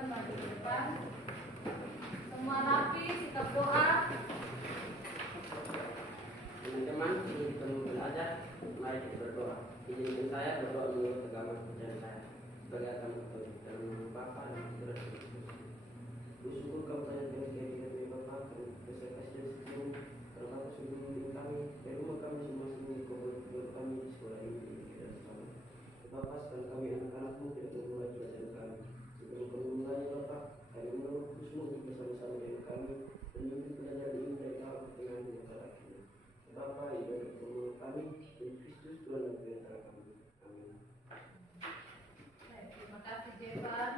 silakan maju ke depan. Semua rapi, sikap doa. Teman-teman, ini penuntun aja. Mari kita berdoa. Izinkan saya berdoa menurut agama kepercayaan saya sebagai agama Katolik dalam nama Bapa dan Putra dan Roh Kudus. Bersyukur kau pada kehadiran Bapa dan kesehatan dan senyum. Karena Bapa sudah membimbing kami dari rumah kami semua sendiri kau berdoa kami di sekolah ini dan sekolah. Bapa sekarang kami anak-anakmu tidak memulai pelajaran kami. Sebelum kami mulai Bapa, kami memohon khususmu untuk bersama-sama dengan kami dan memimpin pelajaran ini dari awal ke tengah dan ke akhir. Bapa yang bertemu kami di Kristus Tuhan dan Tuhan kami. Amin. Terima kasih Jevan.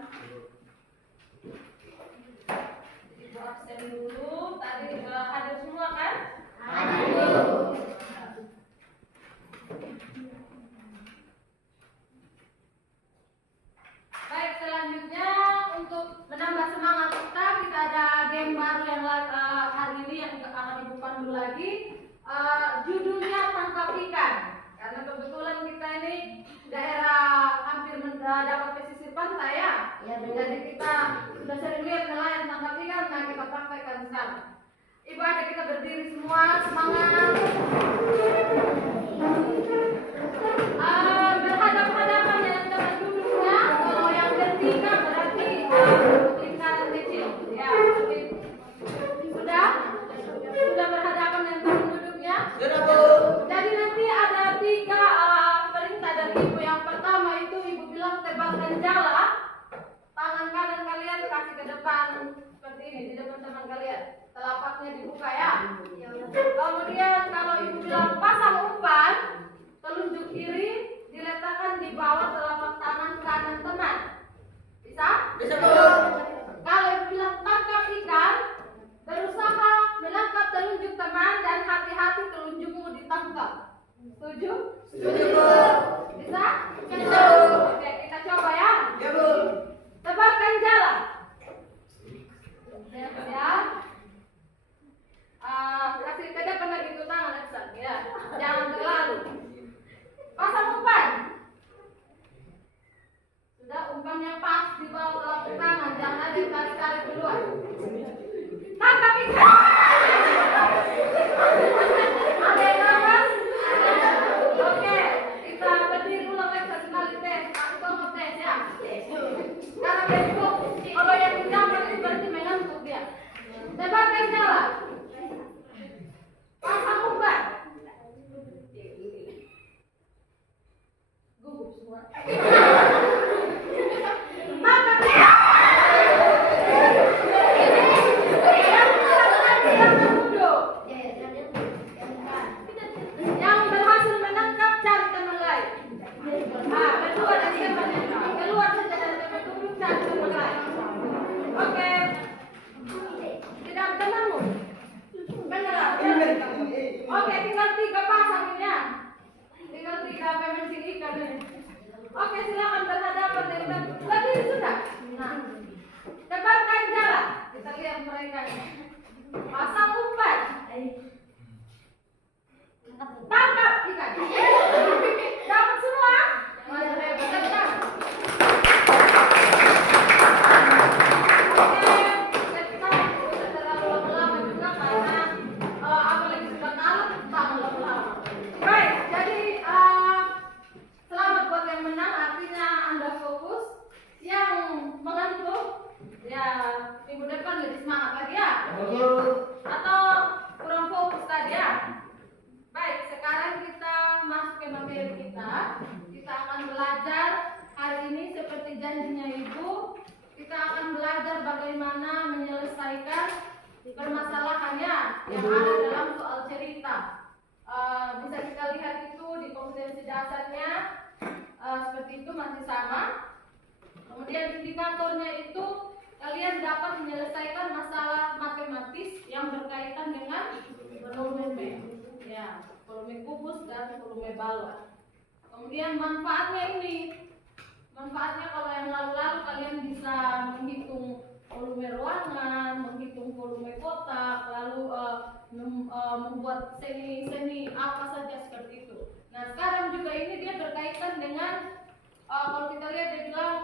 Ibu absen dulu. Tadi hadir semua kan? Hadir. Baik, selanjutnya untuk menambah semangat kita ada game baru yang hari ini yang akan Ibu pandu lagi. Judulnya tangkap ikan. Karena kebetulan kita ini daerah hampir dapat pesisir pantai ya. Jadi kita sudah sering lihat nelayan tangkap ikan, nah kita praktekkan sekarang. Ibu ada kita berdiri semua, semangat. Berhadapan-hadapan dengan tempat duduknya. Kalau yang bertiga berarti lingkaran kecil. Ya, sudah berhadapan dengan tempat duduknya. Jadi nanti ada 3 perintah dari Ibu. Yang pertama itu Ibu bilang tebalkan jala. Tangan kanan kalian kasih ke depan seperti ini di depan teman kalian. Telapaknya dibuka ya. Kemudian kalau Ibu bilang pasang umpan, telunjuk kiri diletakkan di bawah telapak tangan kanan teman. Bisa? Bisa, Bu. Kalau Ibu bilang tangkap ikan, berusaha menangkap telunjuk teman dan hati-hati telunjukmu ditangkap. Setuju? Setuju, Bu. Bisa? Bisa, Bu. Oke, kita coba ya. Ya, Bu. Tebalkan jala. Ya. Kasih ke depan lagi tuh tangan Aksan ya. Jangan terlalu. Pasang umpan. Sudah, umpannya pas di bawah telapak tangan, jangan ada yang tarik-tarik duluan. Tangkap ikan. Ada yang nervous? Oke, kita berdiri ulang lagi satu kali tes. Aku mau tes ya. Karena besok kalau yang dapat itu berarti mengantuk dia. Tebalkan jala. Pasang umpan. Gugup semua. Tangkap ikan. Yang berhasil menangkap cari teman lain. Berdua dari temannya. Keluar saja dari tempat duduk, cari teman lain. Oke. Tidak ada temanmu. Benar. Oke, tinggal 3 pasang ini ya. Tinggal 3 pemancing ikan ini. Oke, silakan berhadapan dengan berdiri sudah. Nah, tebalkan jala. Kita lihat mereka ini. Pasang umpan. Tangkap ikan. Dapat semua. Maju hebat kan? Oke, kita tidak terlalu lama juga karena apalagi sudah kalah, tambah lama. Baik, jadi selamat buat yang menang. Artinya Anda fokus. Yang mengantuk, ya minggu depan lebih semangat lagi ya. Atau kurang fokus tadi ya. Baik, sekarang kita masuk ke materi kita. Kita akan belajar hari ini seperti janjinya Ibu. Kita akan belajar bagaimana menyelesaikan permasalahannya yang ada dalam soal cerita. Bisa kita lihat itu di kompetensi dasarnya seperti itu masih sama. Kemudian indikatornya itu kalian dapat menyelesaikan masalah matematis yang berkaitan dengan volume. Ya, volume kubus dan volume balon. Kemudian manfaatnya ini. Manfaatnya kalau yang lalu-lalu kalian bisa menghitung volume ruangan, menghitung volume kotak, lalu membuat seni apa saja seperti itu. Nah, sekarang juga ini dia berkaitan dengan kalau kita lihat dia bilang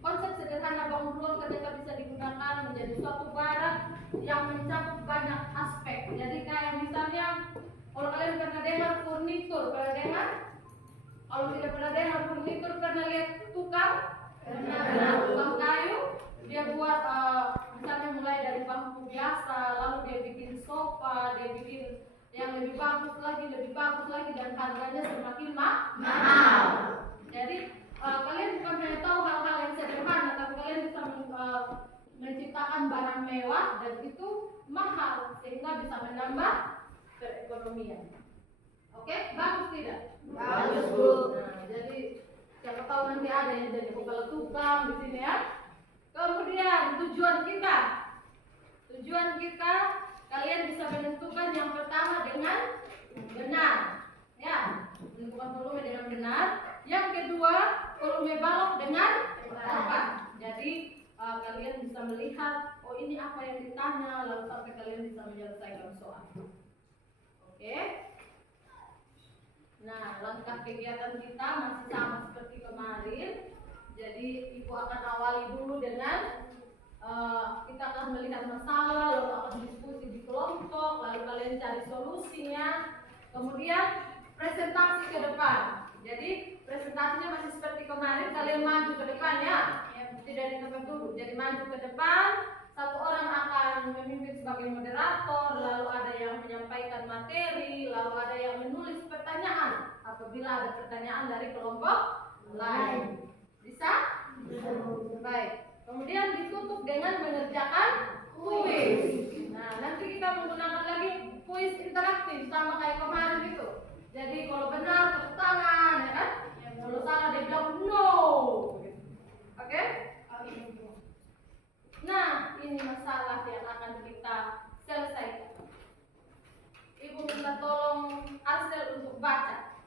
konsep sederhana bangunan ruang kerja bisa digunakan menjadi suatu barang yang mencakup banyak aspek. Jadi kayak misalnya kalau kalian pernah dengar furnitur, pernah dengar? Kalau tidak pernah dengar furnitur, pernah lihat tukang? Pernah. Tukang kayu, dia buat misalnya mulai dari bangku biasa, lalu dia bikin sofa, dia bikin yang lebih bagus lagi, dan harganya semakin mahal. Jadi kalian bukan hanya tahu hal-hal yang sederhana, tapi kalian bisa menciptakan barang mewah dan itu mahal sehingga bisa menambah perekonomian. Oke, bagus tidak? Bagus, Bu. Nah, jadi siapa tahu nanti ada yang jadi tukang di sini ya. Kemudian tujuan kita kalian bisa menentukan yang pertama dengan benar, ya, menentukan volume dengan benar. Yang kedua, volume balok dengan tepat. Jadi kalian bisa melihat, oh ini apa yang ditanya, lalu sampai kalian bisa menyelesaikan soal. Oke. Nah, langkah kegiatan kita masih sama seperti kemarin. Jadi ibu akan awali dulu dengan kita akan melihat masalah, lalu akan diskusi di kelompok, lalu kalian cari solusinya. Kemudian presentasi ke depan. Jadi presentasinya masih seperti kemarin, kalian maju ke depan ya, tidak di tempat duduk. Jadi maju ke depan, satu orang akan memimpin sebagai moderator, lalu ada yang menyampaikan materi, lalu ada yang menulis pertanyaan apabila ada pertanyaan dari kelompok lain. Bisa? Baik. Kemudian ditutup dengan mengerjakan kuis. Nah, nanti kita menggunakan lagi kuis interaktif sama kayak kemarin gitu. Jadi kalau benar tepuk tangan, ya kan? Kalau salah dia bilang no. Oke? Nah, ini masalah yang akan kita selesaikan. Ibu minta tolong Arsel untuk baca.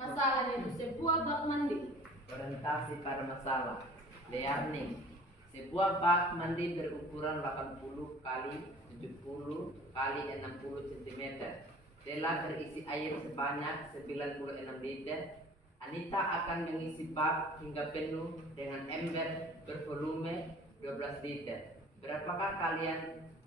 Masalahnya itu sebuah bak mandi. Orientasi pada masalah. Learning. Sebuah bak mandi berukuran 80 kali 70 kali 60 cm telah berisi air sebanyak 96 liter. Anita akan mengisi bak hingga penuh dengan ember bervolume 12 liter. Berapakah kali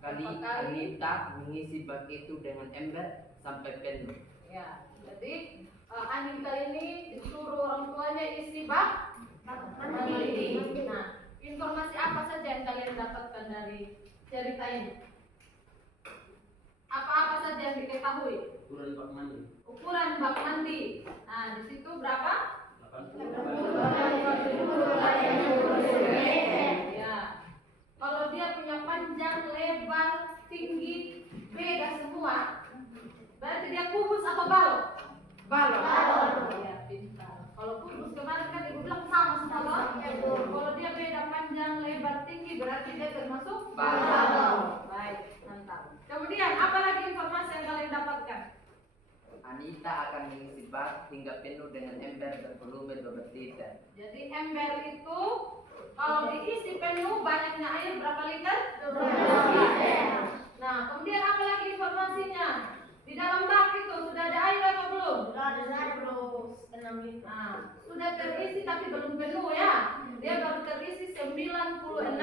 Anita mengisi bak itu dengan ember sampai penuh? Ya, jadi Anita ini disuruh orang tuanya isi bak mandi. Nah, informasi apa saja yang kalian dapatkan dari cerita ini? Apa-apa saja yang diketahui? Ukuran bak mandi. Ukuran bak mandi. Nah, di situ berapa? 80. Ya. Kalau dia punya panjang, lebar, tinggi, beda semua. Berarti dia kubus atau balok? Balok. Ya, pintar. Kalau kubus kemarin kan ibu bilang sama balok. Kalau dia beda panjang, lebar, tinggi, berarti dia termasuk balok. Baik, mantap. Kemudian apa lagi informasi yang kalian dapatkan? Anita akan mengisi bak hingga penuh dengan ember bervolume 12 liter. Jadi ember itu kalau diisi penuh banyaknya air berapa liter? 12 liter. Nah, kemudian apa lagi informasinya? Di dalam bak itu sudah ada air atau belum? Sudah ada air belum 6 liter. Nah, sudah terisi tapi belum penuh ya. Dia baru terisi 96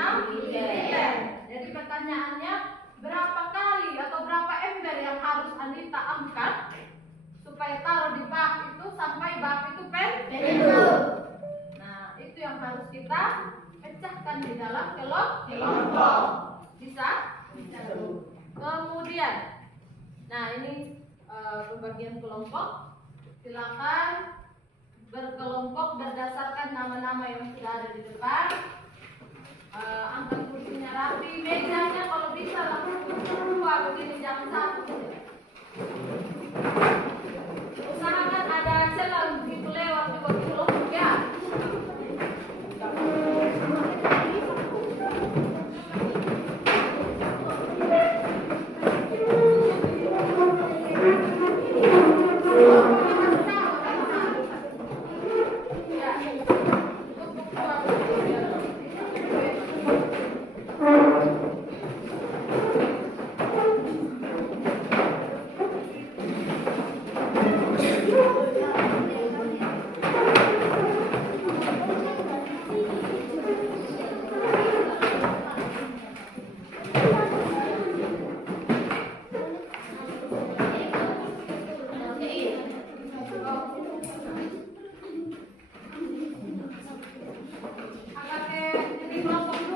liter. Jadi pertanyaannya, berapa kali atau berapa ember yang harus Anita angkat supaya taruh di bak itu sampai bak itu penuh? Nah, itu yang harus kita pecahkan di dalam kelompok. Bisa? Bisa. Kemudian, nah ini pembagian kelompok. Silakan berkelompok berdasarkan nama-nama yang sudah ada di depan. Angkat kursinya rapi, mejanya kalau bisa langsung 2 begini, jangan 1. Usahakan ada celah begitu lewat juga di kelompok ya.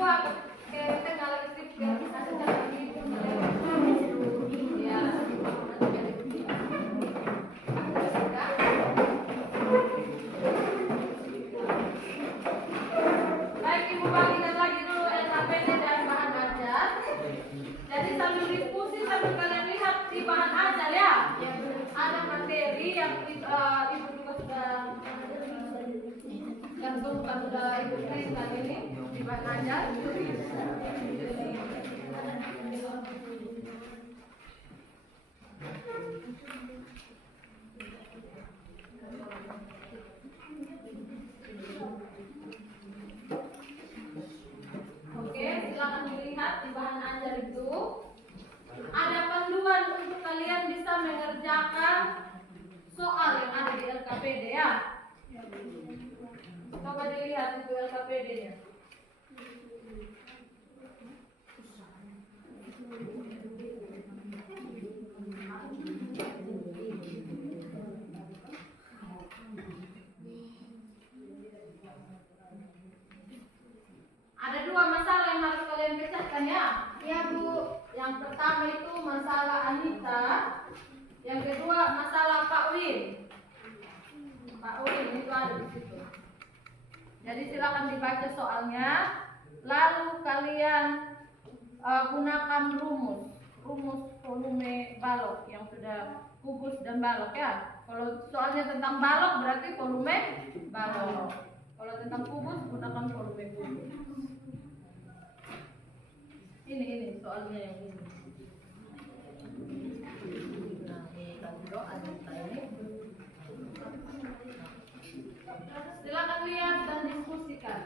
coba ke tengah lagi biar bisa secara gitu. Ya. Baik, Ibu bagikan lagi dulu LKPD dan bahan ajar. Jadi sambil diskusi sambil kalian lihat di bahan ajar ya. Ada materi yang Ibu juga sudah cantumkan, sudah Ibu printkan ini di bahan ajar. Oke, silakan dilihat di bahan ajar itu. Ada panduan untuk kalian bisa mengerjakan soal yang ada di LKPD ya. Coba dilihat itu LKPD-nya. Ada dua masalah yang harus kalian pecahkan ya. Ya Bu. Yang pertama itu masalah Anita. Yang kedua masalah Pak Win. Pak Win itu ada di situ. Jadi silakan dibaca soalnya. Lalu kalian gunakan rumus volume balok yang sudah kubus dan balok ya. Kalau soalnya tentang balok berarti volume balok. Kalau tentang kubus gunakan volume kubus. Ini soalnya yang ini. Nah, ini kalau ada ini. Silakan lihat dan diskusikan.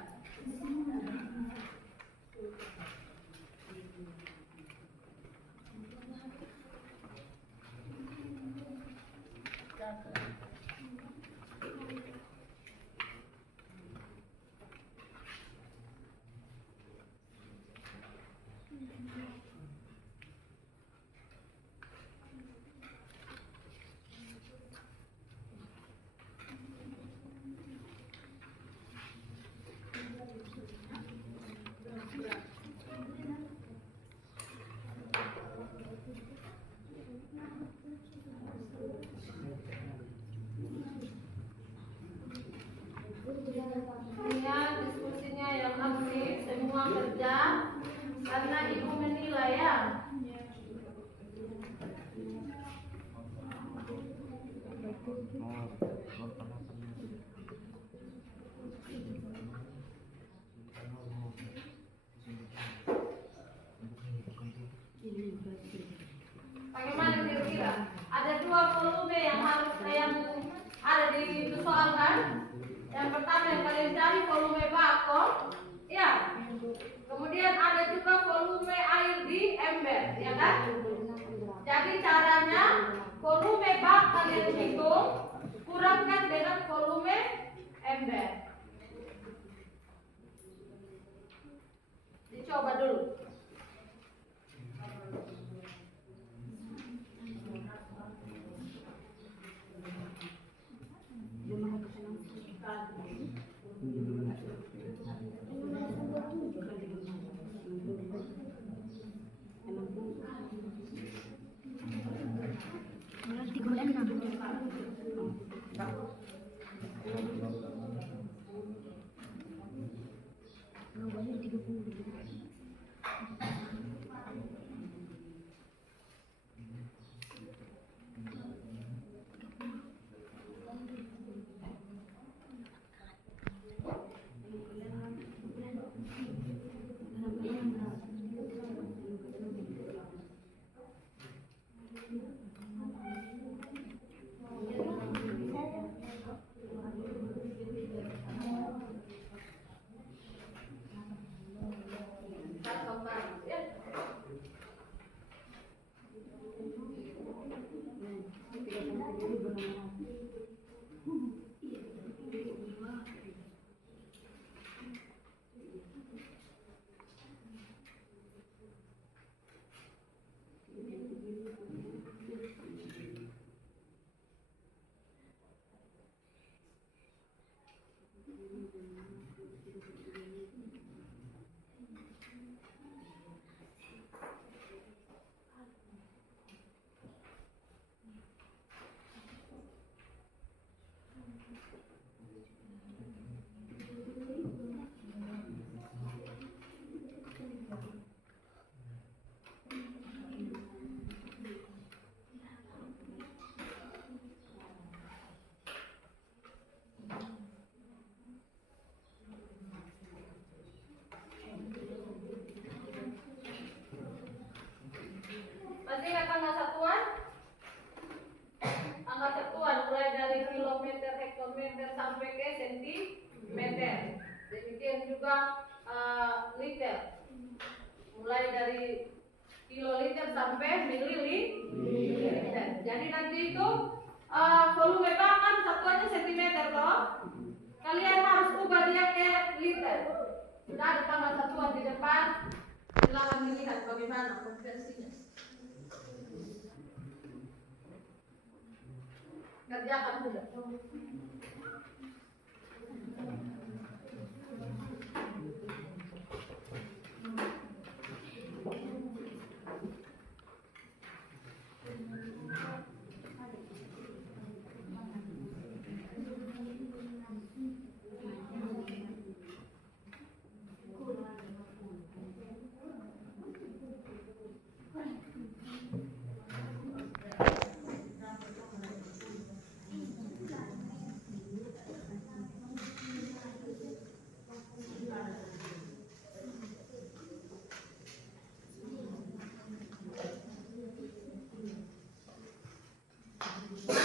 Diskusinya yang aktif, semua kerja karena Ibu menilai ya. Bagaimana kira-kira? Ada dua volume yang harus ada di soal kan? Yang pertama yang kalian cari volume bakok, ya. Kemudian ada juga volume air di ember, ya kan? Jadi caranya volume bak kalian hitung, kurangkan dengan volume ember. Dicoba dulu. meter. Demikian juga liter, mulai dari kiloliter sampai mililiter. Jadi nanti itu volume bak kan satuannya sentimeter toh. Kalian harus ubah dia ke liter. Sudah ada tanggal satuan di depan. Silakan dilihat bagaimana konversinya. Kerjakan sudah.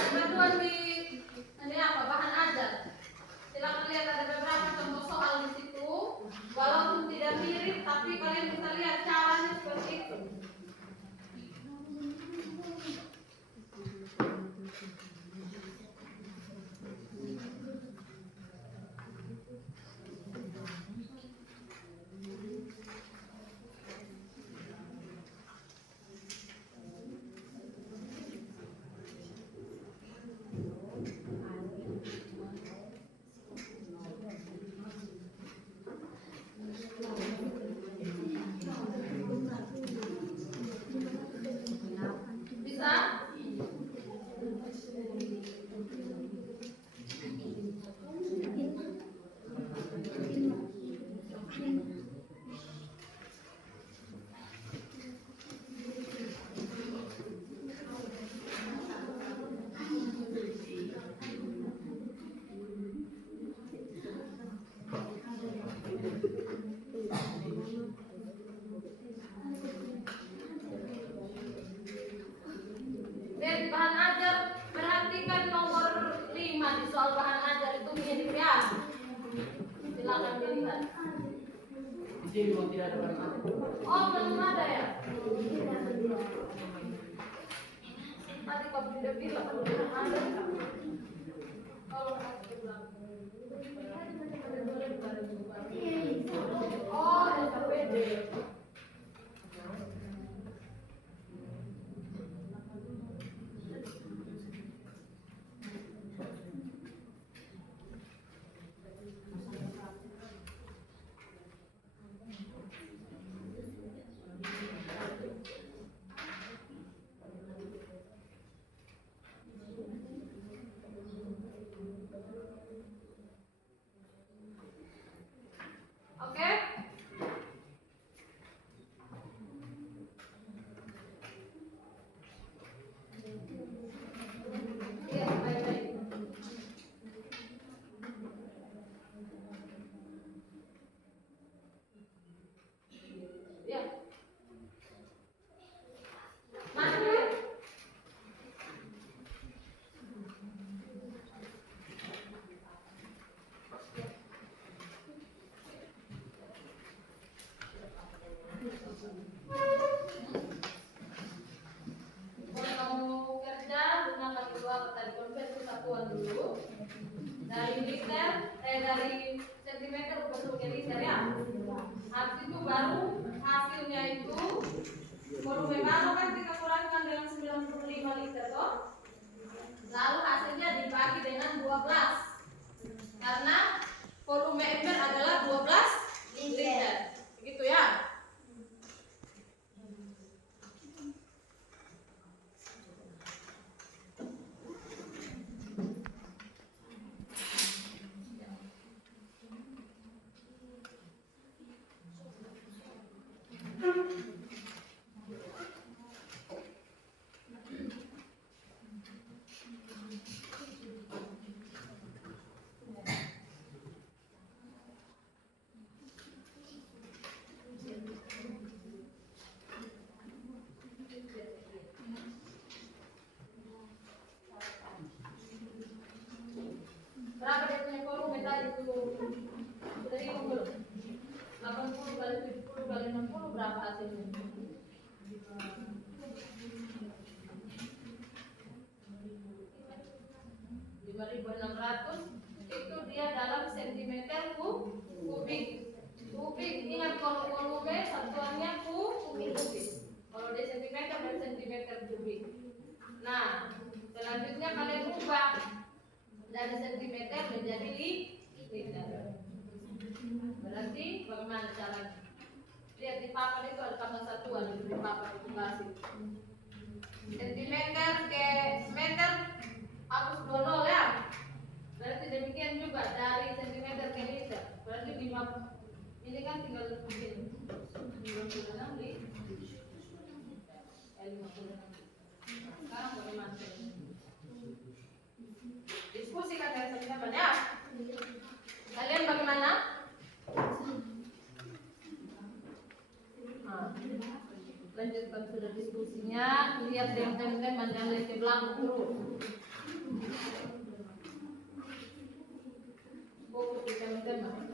Bantuan di ini apa bahan ajar. Silakan lihat ada beberapa contoh soal di situ. Walaupun tidak mirip, tapi kalian bisa lihat caranya seperti itu. Bisa? Dan bahan ajar, perhatikan nomor 5 di soal bahan ajar itu mirip ya. Silakan dilihat. Di sini mau tidak ada bahan ajar. Oh, belum ada ya? Tadi kau sudah bilang belum ada. Kalau aku bilang. Oh, SKPD. Oke? Iya, baik-baik. Ya. Mana? Kalau kamu kerja, gunakan dua tadi konversi satuan dulu. Dari liter, dari sentimeter ubah ke liter ya. Habis itu baru hasilnya itu volume baru kan kita kurangkan dengan 95 liter toh. Lalu hasilnya dibagi dengan 12. Karena volume ember adalah 12 liter. Begitu ya. 60 berapa hasilnya? 5.600 itu dia dalam sentimeter kubik. Ingat kalau volume satuannya kubik. Kalau dia sentimeter dan sentimeter kubik. Nah, selanjutnya kalian ubah dari sentimeter menjadi liter. Berarti bagaimana caranya? Lihat di papan itu ada tambah satuan di papan itu kasih. Sentimeter ke meter hapus 20 ya. Berarti demikian juga dari sentimeter ke liter. Berarti 5 ini kan tinggal begini. 56 di 56. Sekarang bagaimana? Diskusikan dengan teman-teman ya. Kalian bagaimana? Lanjutkan sudah diskusinya. Lihat yang teman-teman yang lihat ke belakang terus. Fokus di teman-teman.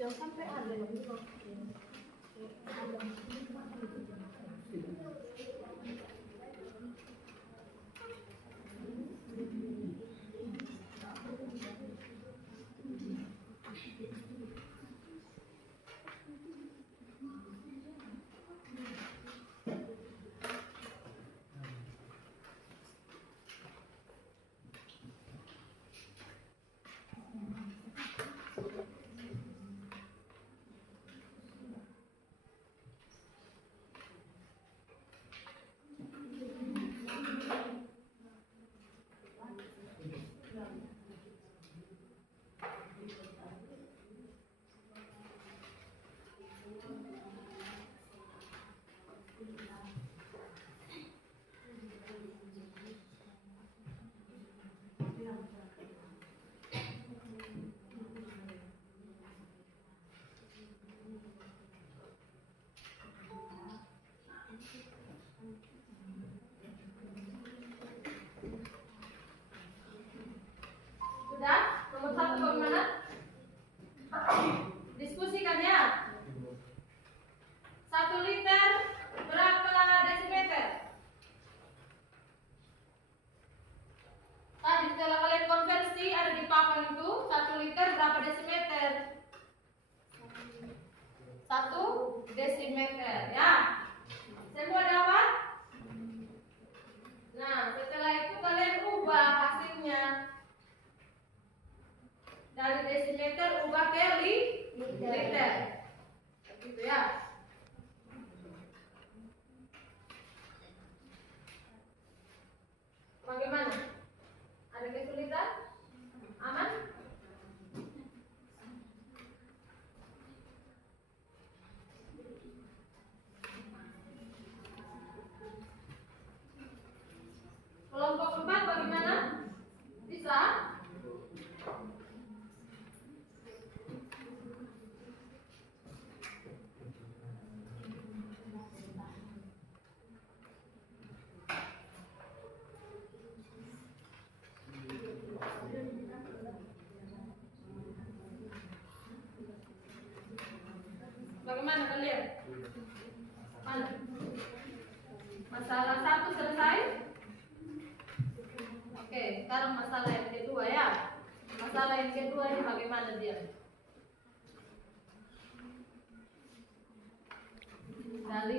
Jangan sampai ada yang sudah? Nomor 1 bagaimana? Diskusikan ya. 1 liter berapa desimeter? Tadi setelah kalian konversi ada di papan itu 1 liter berapa desimeter? 1 desimeter ya. Semua dapat? Nah, setelah itu kalian ubah hasilnya. Dari desimeter ubah ke liter. Begitu ya. Bagaimana? Ada kesulitan? Aman? Kelompok 4 bagaimana? Bisa? Bagaimana kalian? Mana? Masalah 1 selesai? Oke, sekarang masalah yang kedua ya. Masalah yang kedua ini bagaimana dia? Dari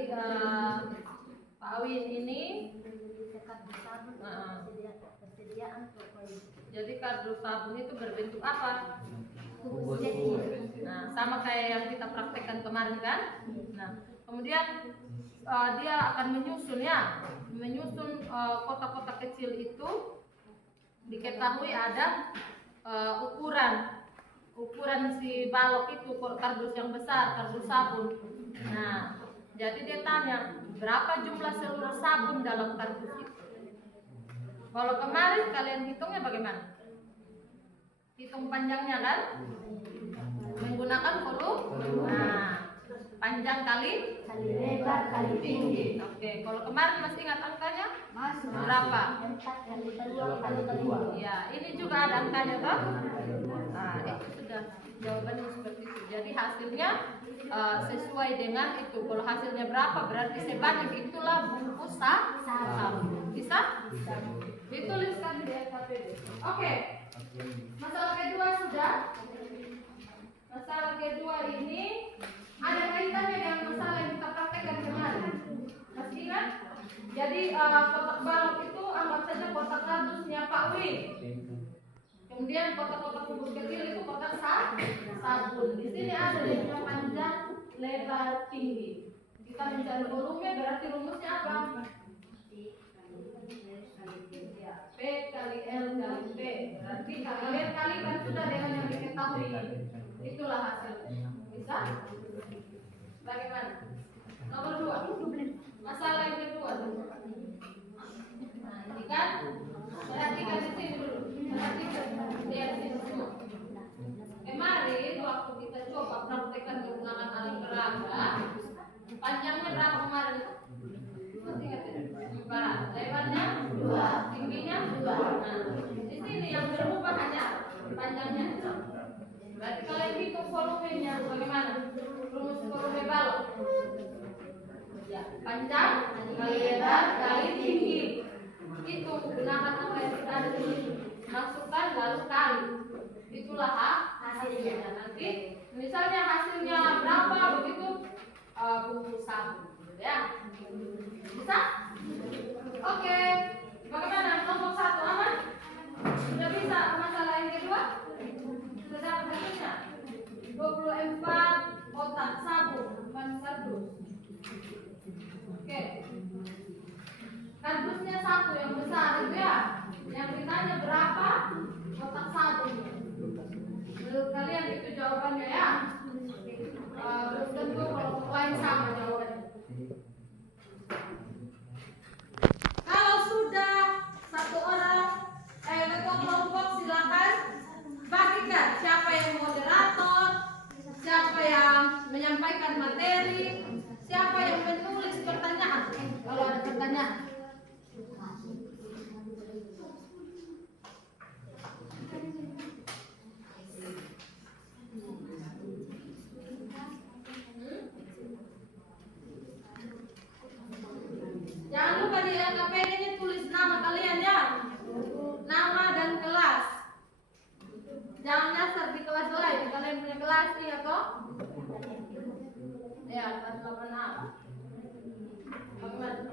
Pak Win ini jadi kardus sabun itu berbentuk apa? Nah, sama kayak yang kita praktekkan kemarin kan? Nah, kemudian dia akan menyusun kotak-kotak kecil itu diketahui ada ukuran ukuran si balok itu kardus yang besar, kardus sabun. Nah, jadi dia tanya berapa jumlah seluruh sabun dalam kardus itu. Kalau kemarin kalian hitungnya bagaimana? Hitung panjangnya kan? Menggunakan volume. Nah, panjang kali lebar kali tinggi. Oke, kalau kemarin masih ingat angkanya? Masuk. Berapa? 4 kali 2 kali 2. Ya, ini juga ada angkanya toh? Nah, itu sudah jawabannya seperti itu. Jadi hasilnya sesuai dengan itu. Kalau hasilnya berapa berarti sebanyak itulah bungkus sabun. Bisa? Dituliskan di SKPD. Oke. Masalah kedua sudah. Masalah kedua ini ada kaitannya dengan masalah yang kita praktekkan kemarin. Masih ingat? Jadi kotak balok itu anggap saja kotak kardusnya Pak Uli. Kemudian kotak-kotak bungkus kecil itu kotak sabun. Di sini ada yang panjang, lebar, tinggi. Kita mencari volume berarti rumusnya apa? Ya, P kali L kali P. Berarti kalian kalikan sudah dengan yang diketahui. Itulah hasilnya. Bisa? Bagaimana? Nomor 2. Masalah yang kedua. Nah, ini kan perhatikan di sini dulu. Perhatikan lihat sini semua. Kemarin waktu kita coba praktekkan menggunakan alat peraga, panjangnya berapa kemarin? Masih ingat tidak? 4. Lebarnya 2. Tingginya 2. Nah, di sini yang berubah hanya panjangnya. Berarti kalian hitung volumenya bagaimana? Rumus volume balok. Ya, panjang kali lebar kali tinggi. Itu gunakan apa yang sudah ada di sini. Masukkan lalu kali. Itulah hasilnya. Nanti misalnya hasilnya berapa begitu bungkus sabun, ya. Bisa? Oke. Bagaimana? Nomor 1 aman? Sudah bisa masalah yang kedua? Sudah dapat hasilnya? 24 kotak sabun, bukan kardus. Oke. Kardusnya 1 yang besar itu ya. Yang ditanya berapa kotak sabunnya? Menurut kalian itu jawabannya ya? Belum tentu kelompok lain sama jawabannya. Kalau sudah satu orang, ketua kelompok silakan bagikan siapa yang moderator, siapa yang menyampaikan materi, siapa yang menulis pertanyaan. Kalau ada pertanyaan. Jangan lupa di LKPD ini tulis nama kalian ya. Nama dan kelas. Jangan nyasar di kelas lain. Kalian punya kelas iya toh? Ya, kelas 8A. Bagaimana?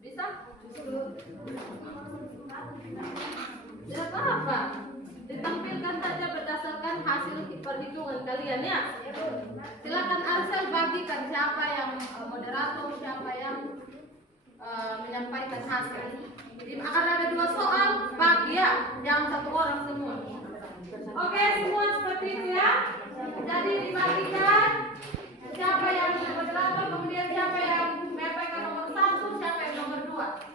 Bisa? Tidak apa-apa. Ditampilkan saja berdasarkan hasil perhitungan kalian ya. Silakan Arsel bagikan siapa yang moderator, siapa yang menyampaikan hasil. Jadi akan ada 2 soal bagi ya, jangan 1 orang semua. Oke, semua seperti itu ya. Jadi dibagikan siapa yang moderator, kemudian siapa yang menyampaikan nomor 1, siapa yang nomor 2.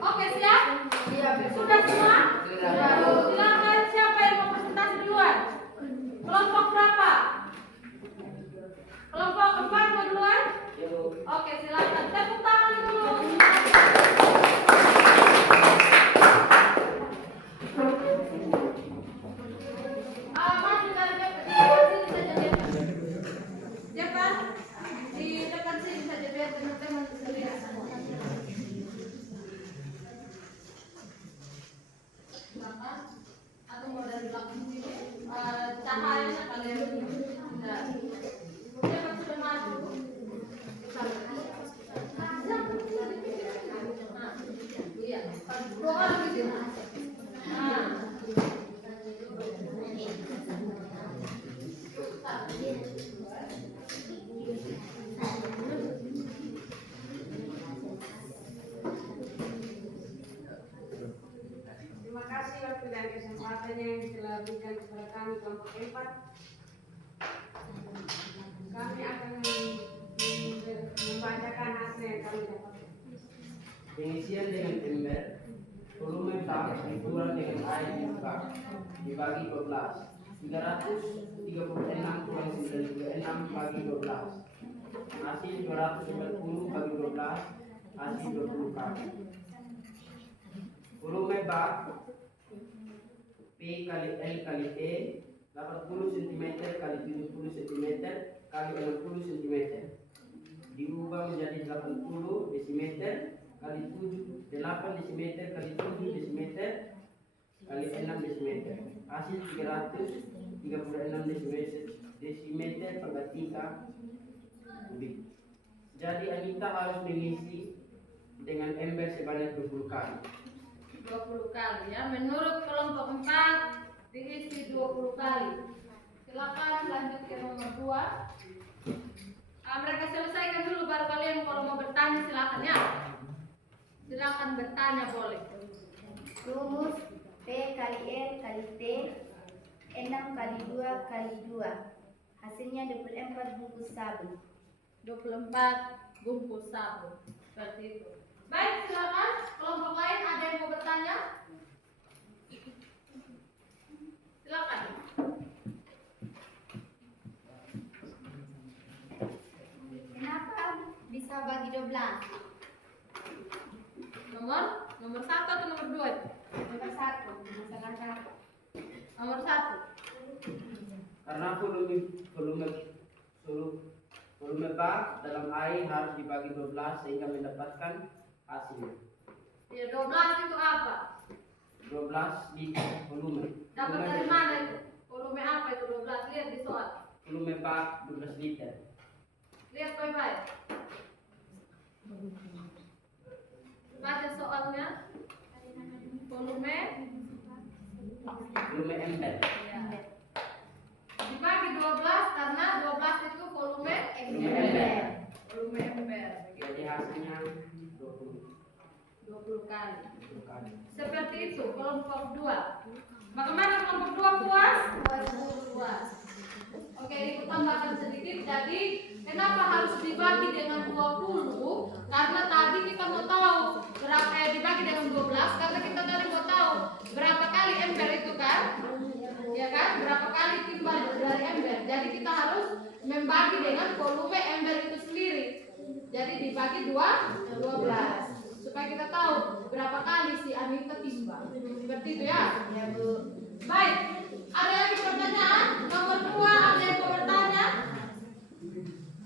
Oke, siap? Sudah semua? Silakan, siapa yang mau presentasi duluan? Kelompok berapa? Kelompok 4 mau duluan? Oke, silakan. Tepuk tangan dulu. Maju dari sini saja, Jepan. Di dekat sini saja biar teman-teman bisa lihat. Silakan. Atau mau dari belakang sini. Cahayanya kalian tidak. Cepat sudah maju. Iya. Dua orang di sini. Terima kasih waktu dan kesempatannya yang telah berikan kepada kami kelompok 4. Kami akan membacakan hasil yang kami dapatkan. Pengisian dengan ember, volume tank dikurang dengan air dibuka, dibagi 12. 336 kurang 96 bagi 12. Hasil 290 bagi 12, hasil 20 kali. Volume bak P kali L kali E 80 cm kali 70 cm kali 60 cm diubah menjadi 80 desimeter kali 8 desimeter kali 7 desimeter kali 6 desimeter. Hasil 336 desimeter per 3 kubik. Jadi Anita harus mengisi dengan ember sebanyak 20 kali. 20 kali ya. Menurut kelompok 4 diisi 20 kali. Silakan lanjut ke nomor 2. Mereka selesaikan dulu baru kalian kalau mau bertanya silakan ya. Silakan bertanya boleh. Rumus P kali R kali T 6 kali 2 kali 2. Hasilnya 24 bungkus sabun. 24 bungkus sabun. Seperti itu. Baik, silakan. Kelompok lain ada yang mau bertanya? Silakan. Kenapa bisa bagi 12? Nomor 1 atau nomor 2? Nomor 1, masalah satu. Nomor 1. Karena volume bak dalam air harus dibagi 12 sehingga mendapatkan hasil. Ya, 12 itu apa? 12 liter volume. Dapat dari mana itu? Volume apa itu 12? Lihat di soal. Volume bak 12 liter. Lihat baik-baik. Baca soalnya. Volume Ember. ya. Dibagi 12 karena 12 itu volume Ember. Volume ember. Jadi hasilnya 20 kali. 20 kali. Seperti itu kelompok 2. Bagaimana kelompok 2 puas? Puas. Oke, ini tambahkan sedikit. Jadi, kenapa harus dibagi dengan 20? Karena tadi kita mau tahu berapa dibagi dengan 12 karena kita tadi mau tahu berapa kali ember itu kan? Ya kan? Berapa kali timbal dari ember. Jadi kita harus membagi dengan volume ember itu sendiri. Jadi dibagi 12 supaya kita tahu berapa kali si Anita timbang. Seperti itu ya? Ya, Bu. Baik. Ada lagi pertanyaan? Nomor 2 ada yang mau bertanya?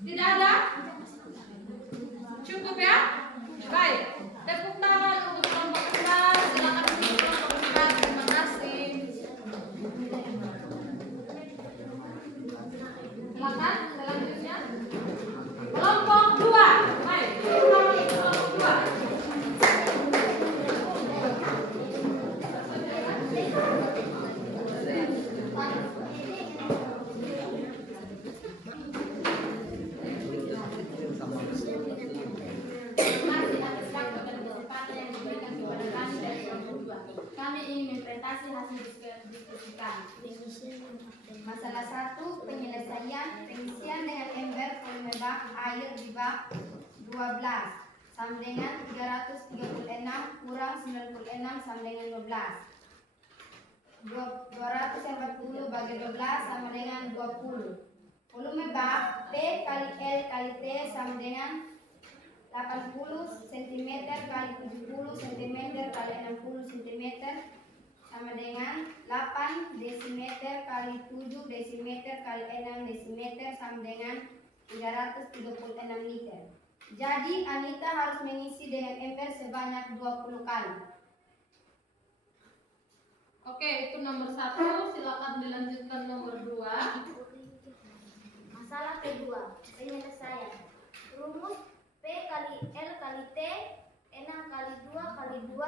Tidak ada? Cukup ya? Baik. Tepuk tangan untuk kelompok 4. Silakan untuk kelompok 4. Terima kasih. Silakan selanjutnya. Kelompok 2. Baik. Kelompok 2. Kami ingin mempresentasi hasil diskusi kami. Masalah 1, penyelesaian pengisian dengan ember volume bak air di bak 12 sama dengan 336 kurang 96 sama dengan 12. 240 bagi 12 sama dengan 20. Volume bak P kali L kali T sama dengan 80 cm kali 70 cm kali 60 cm sama dengan 8 desimeter kali 7 desimeter kali 6 desimeter sama dengan 336 liter. Jadi Anita harus mengisi dengan ember sebanyak 20 kali. Oke, itu nomor 1. Silakan dilanjutkan nomor 2. Masalah kedua, penyelesaian. Rumus P kali L kali T 6 kali 2 kali 2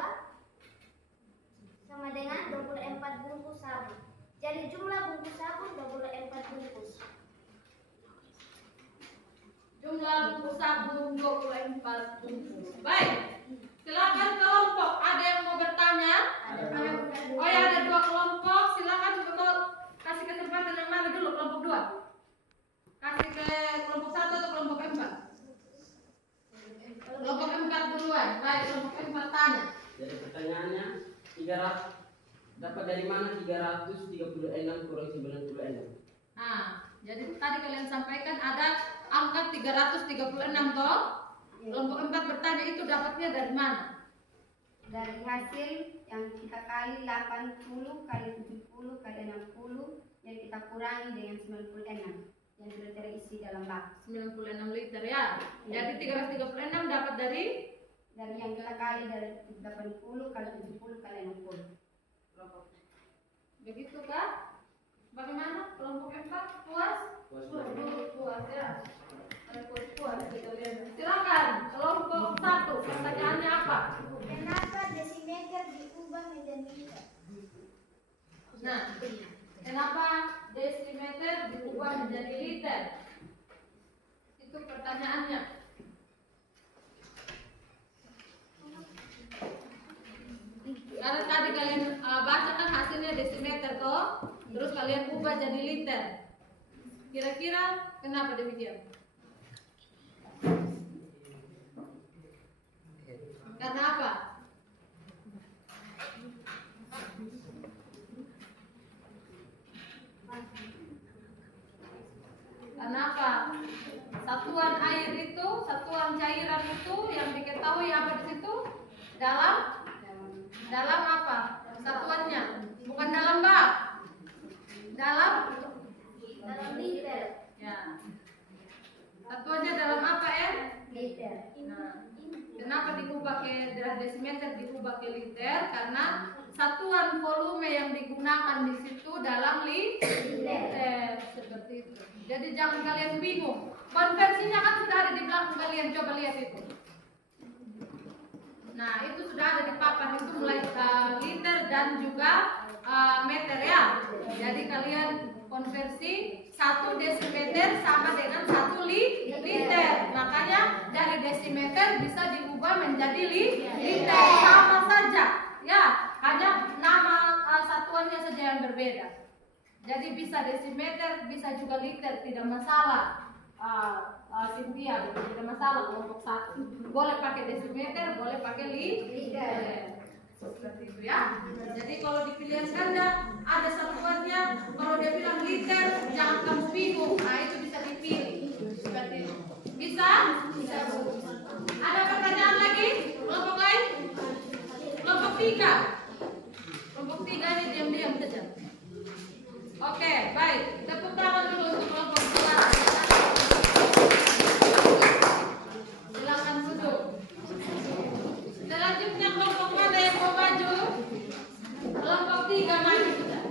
sama dengan 24 bungkus sabun. Jadi jumlah bungkus sabun 24 bungkus. Jumlah bungkus sabun 24 bungkus. Baik. Silakan kelompok. Ada yang mau bertanya? Oh ya, ada 2 kelompok. Silakan kasih kesempatan yang mana dulu? Kelompok 2. Kasih ke kelompok 1 atau kelompok 4? Kelompok 4 duluan. Baik, kelompok 4 tanya. Jadi pertanyaannya, dapat dari mana 336 kurang 96? Nah, jadi tadi kalian sampaikan ada angka 336 toh? Kelompok 4 bertanya itu dapatnya dari mana? Dari hasil yang kita kali 80 kali 70 kali 60 yang kita kurangi dengan 96 yang sudah terisi dalam bak. 96 liter ya. Jadi 336 dapat dari Yang kita kali dari 80 kali 70 kali 60. begitu kah? Bagaimana? Kelompok 4 puas? Puas ya. Puas kita lihat. Silakan kelompok 1. Pertanyaannya apa? Kenapa desimeter diubah menjadi liter? Nah, kenapa desimeter diubah menjadi liter? Itu pertanyaannya. Karena tadi kalian baca kan hasilnya desimeter toh, terus kalian ubah jadi liter. Kira-kira kenapa demikian? Karena apa? Karena apa? Satuan air itu, satuan cairan itu yang diketahui apa di situ? Dalam apa? Satuannya bukan dalam bak. Dalam liter. ya. Satuannya dalam apa, Liter. Nah, kenapa diubah ke dari desimeter diubah ke liter? Karena satuan volume yang digunakan di situ dalam liter. Seperti itu. Jadi jangan kalian bingung. Konversinya kan sudah ada di belakang kalian, coba lihat itu. Nah, itu sudah ada di papan itu mulai liter dan juga meter ya. Jadi kalian konversi 1 desimeter sama dengan 1 liter. Makanya dari desimeter bisa diubah menjadi liter. Sama saja. Ya, hanya nama satuannya saja yang berbeda. Jadi bisa desimeter, bisa juga liter, tidak masalah. Cynthia, tidak masalah kelompok 1. Boleh pakai desimeter, boleh pakai liter. Seperti itu ya. Jadi kalau di pilihan ganda ada satuannya, kalau dia bilang liter, jangan kamu bingung. Nah, itu bisa dipilih. Seperti itu. Bisa? Bisa. Ada pertanyaan lagi? Kelompok lain? Kelompok 3. Kelompok 3 ini diam-diam saja. Oke, baik. Tepuk tangan dulu untuk kelompok 2. Silakan duduk. Selanjutnya kelompok mana yang mau maju? Kelompok 3 maju sudah.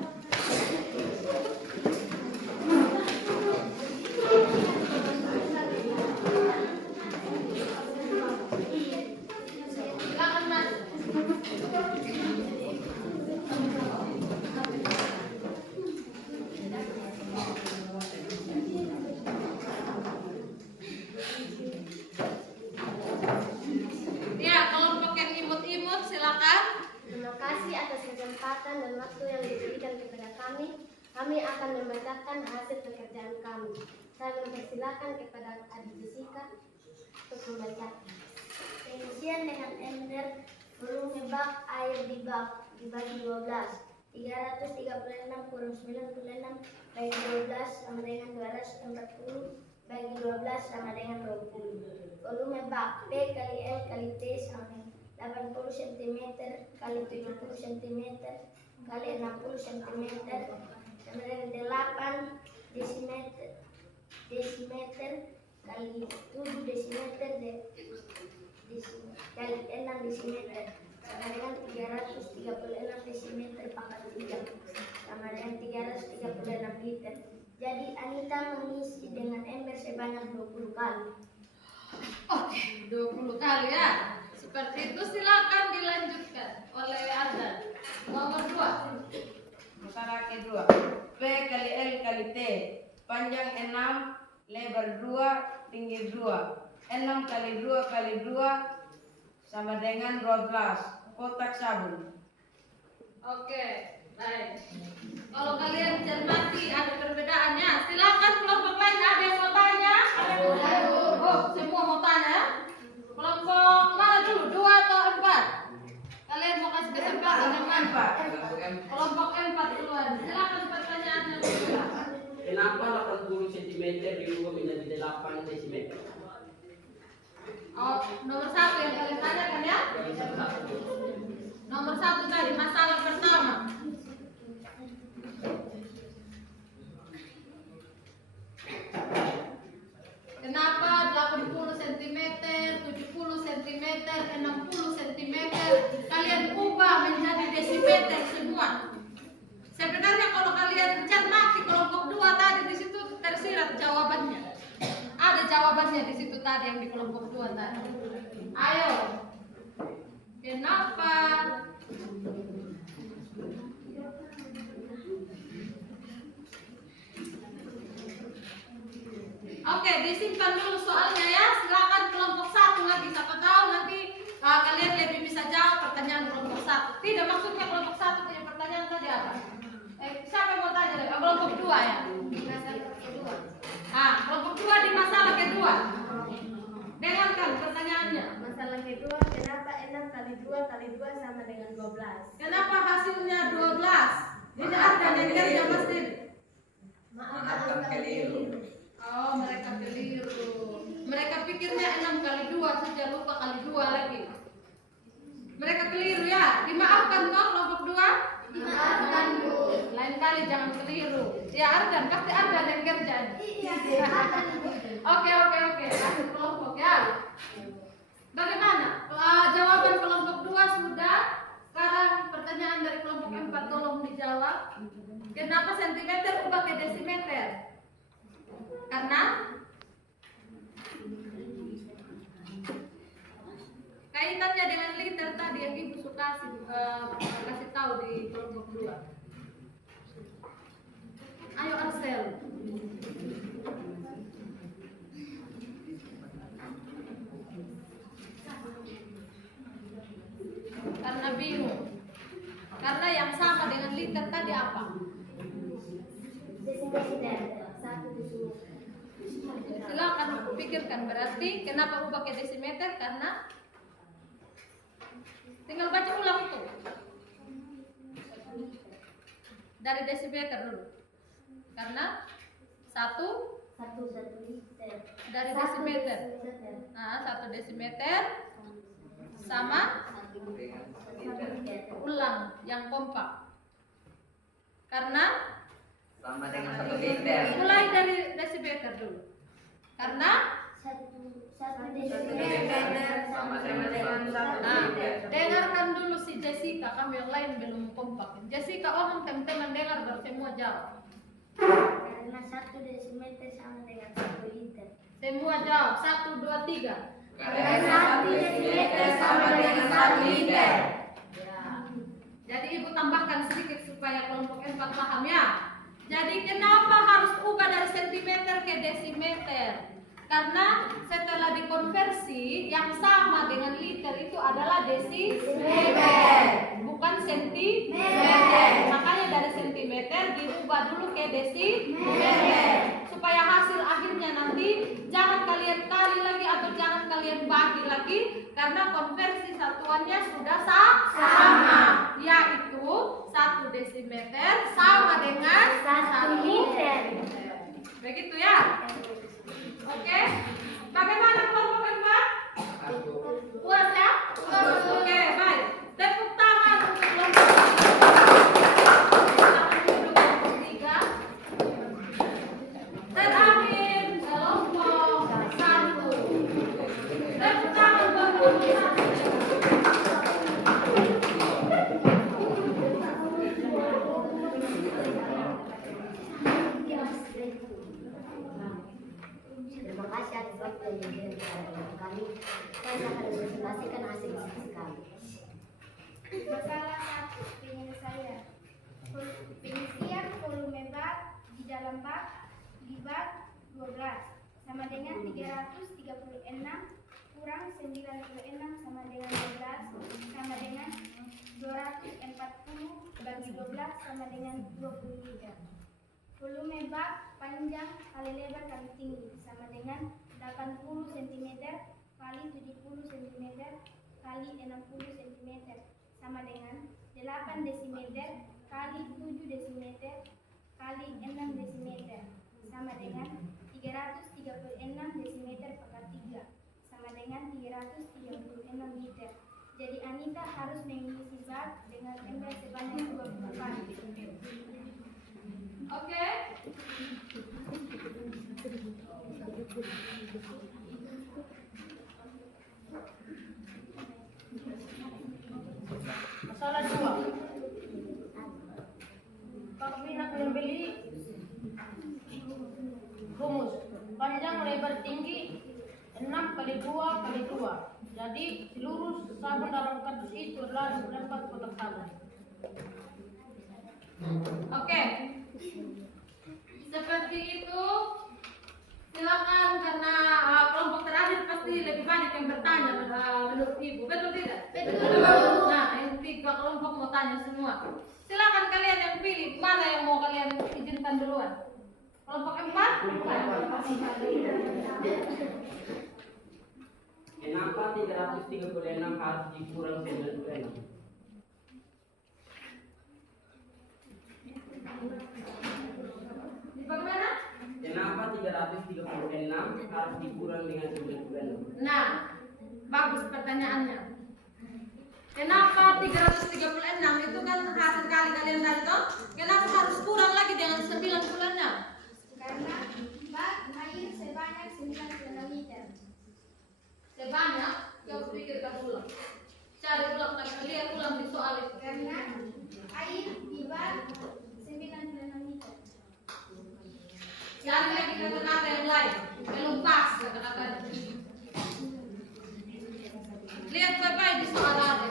Silakan Mas. Ya, kelompok yang imut-imut silakan. Terima kasih atas kesempatan dan waktu yang diberikan kepada kami. Kami akan membacakan hasil pekerjaan kami. Saya mempersilakan kepada Adik Jessica untuk membaca. Pengisian dengan ember volume bak air di bak dibagi 12. 336 kurang 96 bagi 12 sama dengan 240 bagi 12 sama dengan 20. Volume bak P kali L kali T sama dengan 80 cm kali 70 cm kali 60 cm sama dengan 8 desimeter kali 7 desimeter kali 6 desimeter sama dengan 336 desimeter pangkat 3 sama dengan 336 liter. Jadi Anita mengisi dengan ember sebanyak 20 kali. Oke, 20 kali ya. Seperti itu, silakan dilanjutkan oleh Ardan. Nomor 2. Masalah kedua. P kali L kali T. Panjang 6, lebar 2, tinggi 2. 6 kali 2 kali 2 sama dengan 12. Kotak sabun. Oke, baik. Kalau kalian cermati ada perbedaannya, silakan kelompok lain ada yang mau tanya? Oh, semua mau tanya? Kelompok mana dulu? 2 atau 4? Kalian mau kasih kesempatan yang mana? Kelompok 4 duluan. Silakan pertanyaannya dulu. Kenapa 80 cm dirubah menjadi 8 desimeter? Oh, nomor 1 yang kalian tanyakan ya? Nomor 1 tadi, masalah pertama. Kenapa 80 cm, 70 cm, 60 cm kalian ubah menjadi desimeter semua? Sebenarnya kalau kalian cermati kelompok 2 tadi di situ tersirat jawabannya. Ada jawabannya di situ tadi yang di kelompok 2 tadi. Ayo. Kenapa? Oke, disimpan dulu soalnya ya. Silakan kelompok 1 lagi. Siapa tahu nanti kalian lebih bisa jawab pertanyaan kelompok 1. Tidak, maksudnya kelompok 1 punya pertanyaan tadi apa? Siapa yang mau tanya? Kelompok 2 ya? Masalah kedua. Kelompok 2 di masalah kedua. Dengarkan pertanyaannya. Masalah kedua, kenapa 6 kali 2 kali 2 sama dengan 12? Kenapa hasilnya 12? Ini ada yang kerja pasti. Maaf keliru. Oh, mereka keliru. Mereka pikirnya 6 kali 2 saja, lupa kali 2 lagi. Mereka keliru ya. Dimaafkan kok kelompok 2? Dimaafkan, Bu. Lain kali jangan keliru. Ya Ardan, pasti Ardan yang kerja. Iya, Oke. Lanjut kelompok ya. Bagaimana? Jawaban kelompok 2 sudah. Sekarang pertanyaan dari kelompok 4 tolong dijawab. Kenapa sentimeter ubah ke desimeter? Karena kaitannya dengan liter tadi yang Ibu suka kasih tahu di kelompok 2. Ayo Arsel. Karena bingung. Karena yang sama dengan liter tadi apa? Desimeter, 1 desimeter. Silakan pikirkan, berarti kenapa ubah ke desimeter? Karena tinggal baca ulang itu dari desimeter dulu. Karena 1 liter. dari desimeter. 1 desimeter sama ulang yang kompak. Karena Sama dengan 1 liter. mulai dari desimeter dulu. Karena Satu desimeter Sama dengan 1 Nah, liter. dengarkan dulu si Jessica, kamu yang lain belum kompak. Jessica omong, teman-teman dengar baru semua jawab. Karena 1 desimeter sama dengan 1 liter. Semua jawab, 1, 2, 3. Karena 1 desimeter sama dengan 1 liter. Ya. Jadi ibu tambahkan sedikit supaya kelompok 4 paham ya. Jadi kenapa harus ubah dari sentimeter ke desimeter? Karena setelah dikonversi desi yang sama dengan liter itu adalah desimeter, bukan sentimeter. Makanya dari sentimeter diubah dulu ke desimeter supaya hasil akhirnya nanti jangan kalian kali lagi atau jangan kalian bagi lagi karena konversi satuannya sudah sama, yaitu 1 desimeter sama dengan 1 liter. Begitu ya? Oke. Bagaimana kelompok kedua? Puas ya? Oke, baik. Tepuk tangan untuk kelompok ketiga. Terakhir kelompok 1. Tepuk tangan untuk kelompok 1. Terima kasih atas waktu yang diberikan kepada kami. Saya akan presentasikan hasil diskusi kami. Masalah 1, penyelesaian. Pengisian volume bak di dalam bak di bak 12 sama dengan 336 kurang 96 sama dengan 12 sama dengan 240 bagi 12 sama dengan 23. Volume bak panjang kali lebar kali tinggi sama dengan 80 cm kali 70 cm kali 60 cm sama dengan 8 desimeter kali 7 desimeter kali 6 desimeter sama dengan 336 desimeter pangkat 3 sama dengan 336 liter. Jadi Anita harus mengisi bak dengan ember sebanyak 20 kali. Oke. Masalah 2. Kami nak membeli rumus panjang lebar tinggi 6 kali 2 kali 2. Jadi seluruh sabun dalam kardus itu adalah 24 kotak sabun. Oke. Seperti itu. Silakan karena kelompok terakhir pasti lebih banyak yang bertanya menurut Ibu. Betul tidak? Betul. Nah, yang 3 kelompok mau tanya semua. Silakan kalian yang pilih mana yang mau kalian izinkan duluan. Kelompok 4? Kenapa 336 harus dikurang 96? Bagaimana? Kenapa 336 harus dikurang dengan 96? Nah, bagus pertanyaannya. Kenapa 336 itu kan hasil kali kalian tadi toh? Kenapa harus kurang lagi dengan 96-nya? Karena bak air sebanyak 96 liter. Sebanyak, coba pikirkan ulang. Cari ulang, lihat ulang di soal itu. Karena air di bak 96 liter. Cari lagi kata-kata yang lain. Belum pas kata-kata. Lihat baik-baik di soal ada.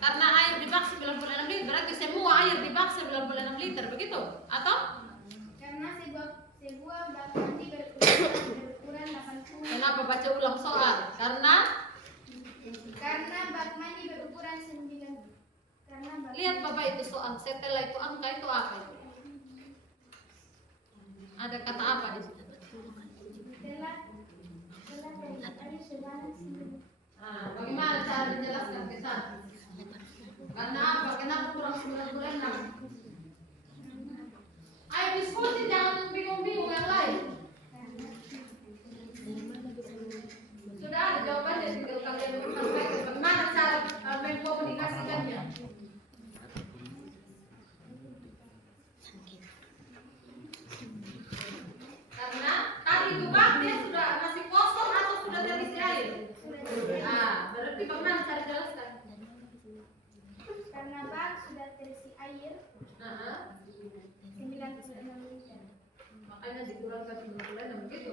Karena air di bak 96 liter, berarti semua air di bak 96 liter, begitu? Atau? Karena sebuah bak mandi berukuran 80. Kenapa baca ulang soal? Karena Bak mandi berukuran 9. Karena bak lihat Bapak itu soal, setelah itu angka itu apa itu? Ada kata apa di situ? telah air sebanyak 9. Nah, bagaimana cara menjelaskan ke sana? Karena apa? Kenapa kurang 96? Ayo diskusi, jangan bingung-bingung yang lain. Sudah ada jawabannya, tinggal kalian sampaikan bagaimana cara mengkomunikasikannya. Karena tadi itu bak dia sudah masih kosong atau sudah terisi air? Nah, berarti bagaimana cara jelaskan? Karena bak sudah terisi air 96 liter. Makanya dikurangkan 96 begitu.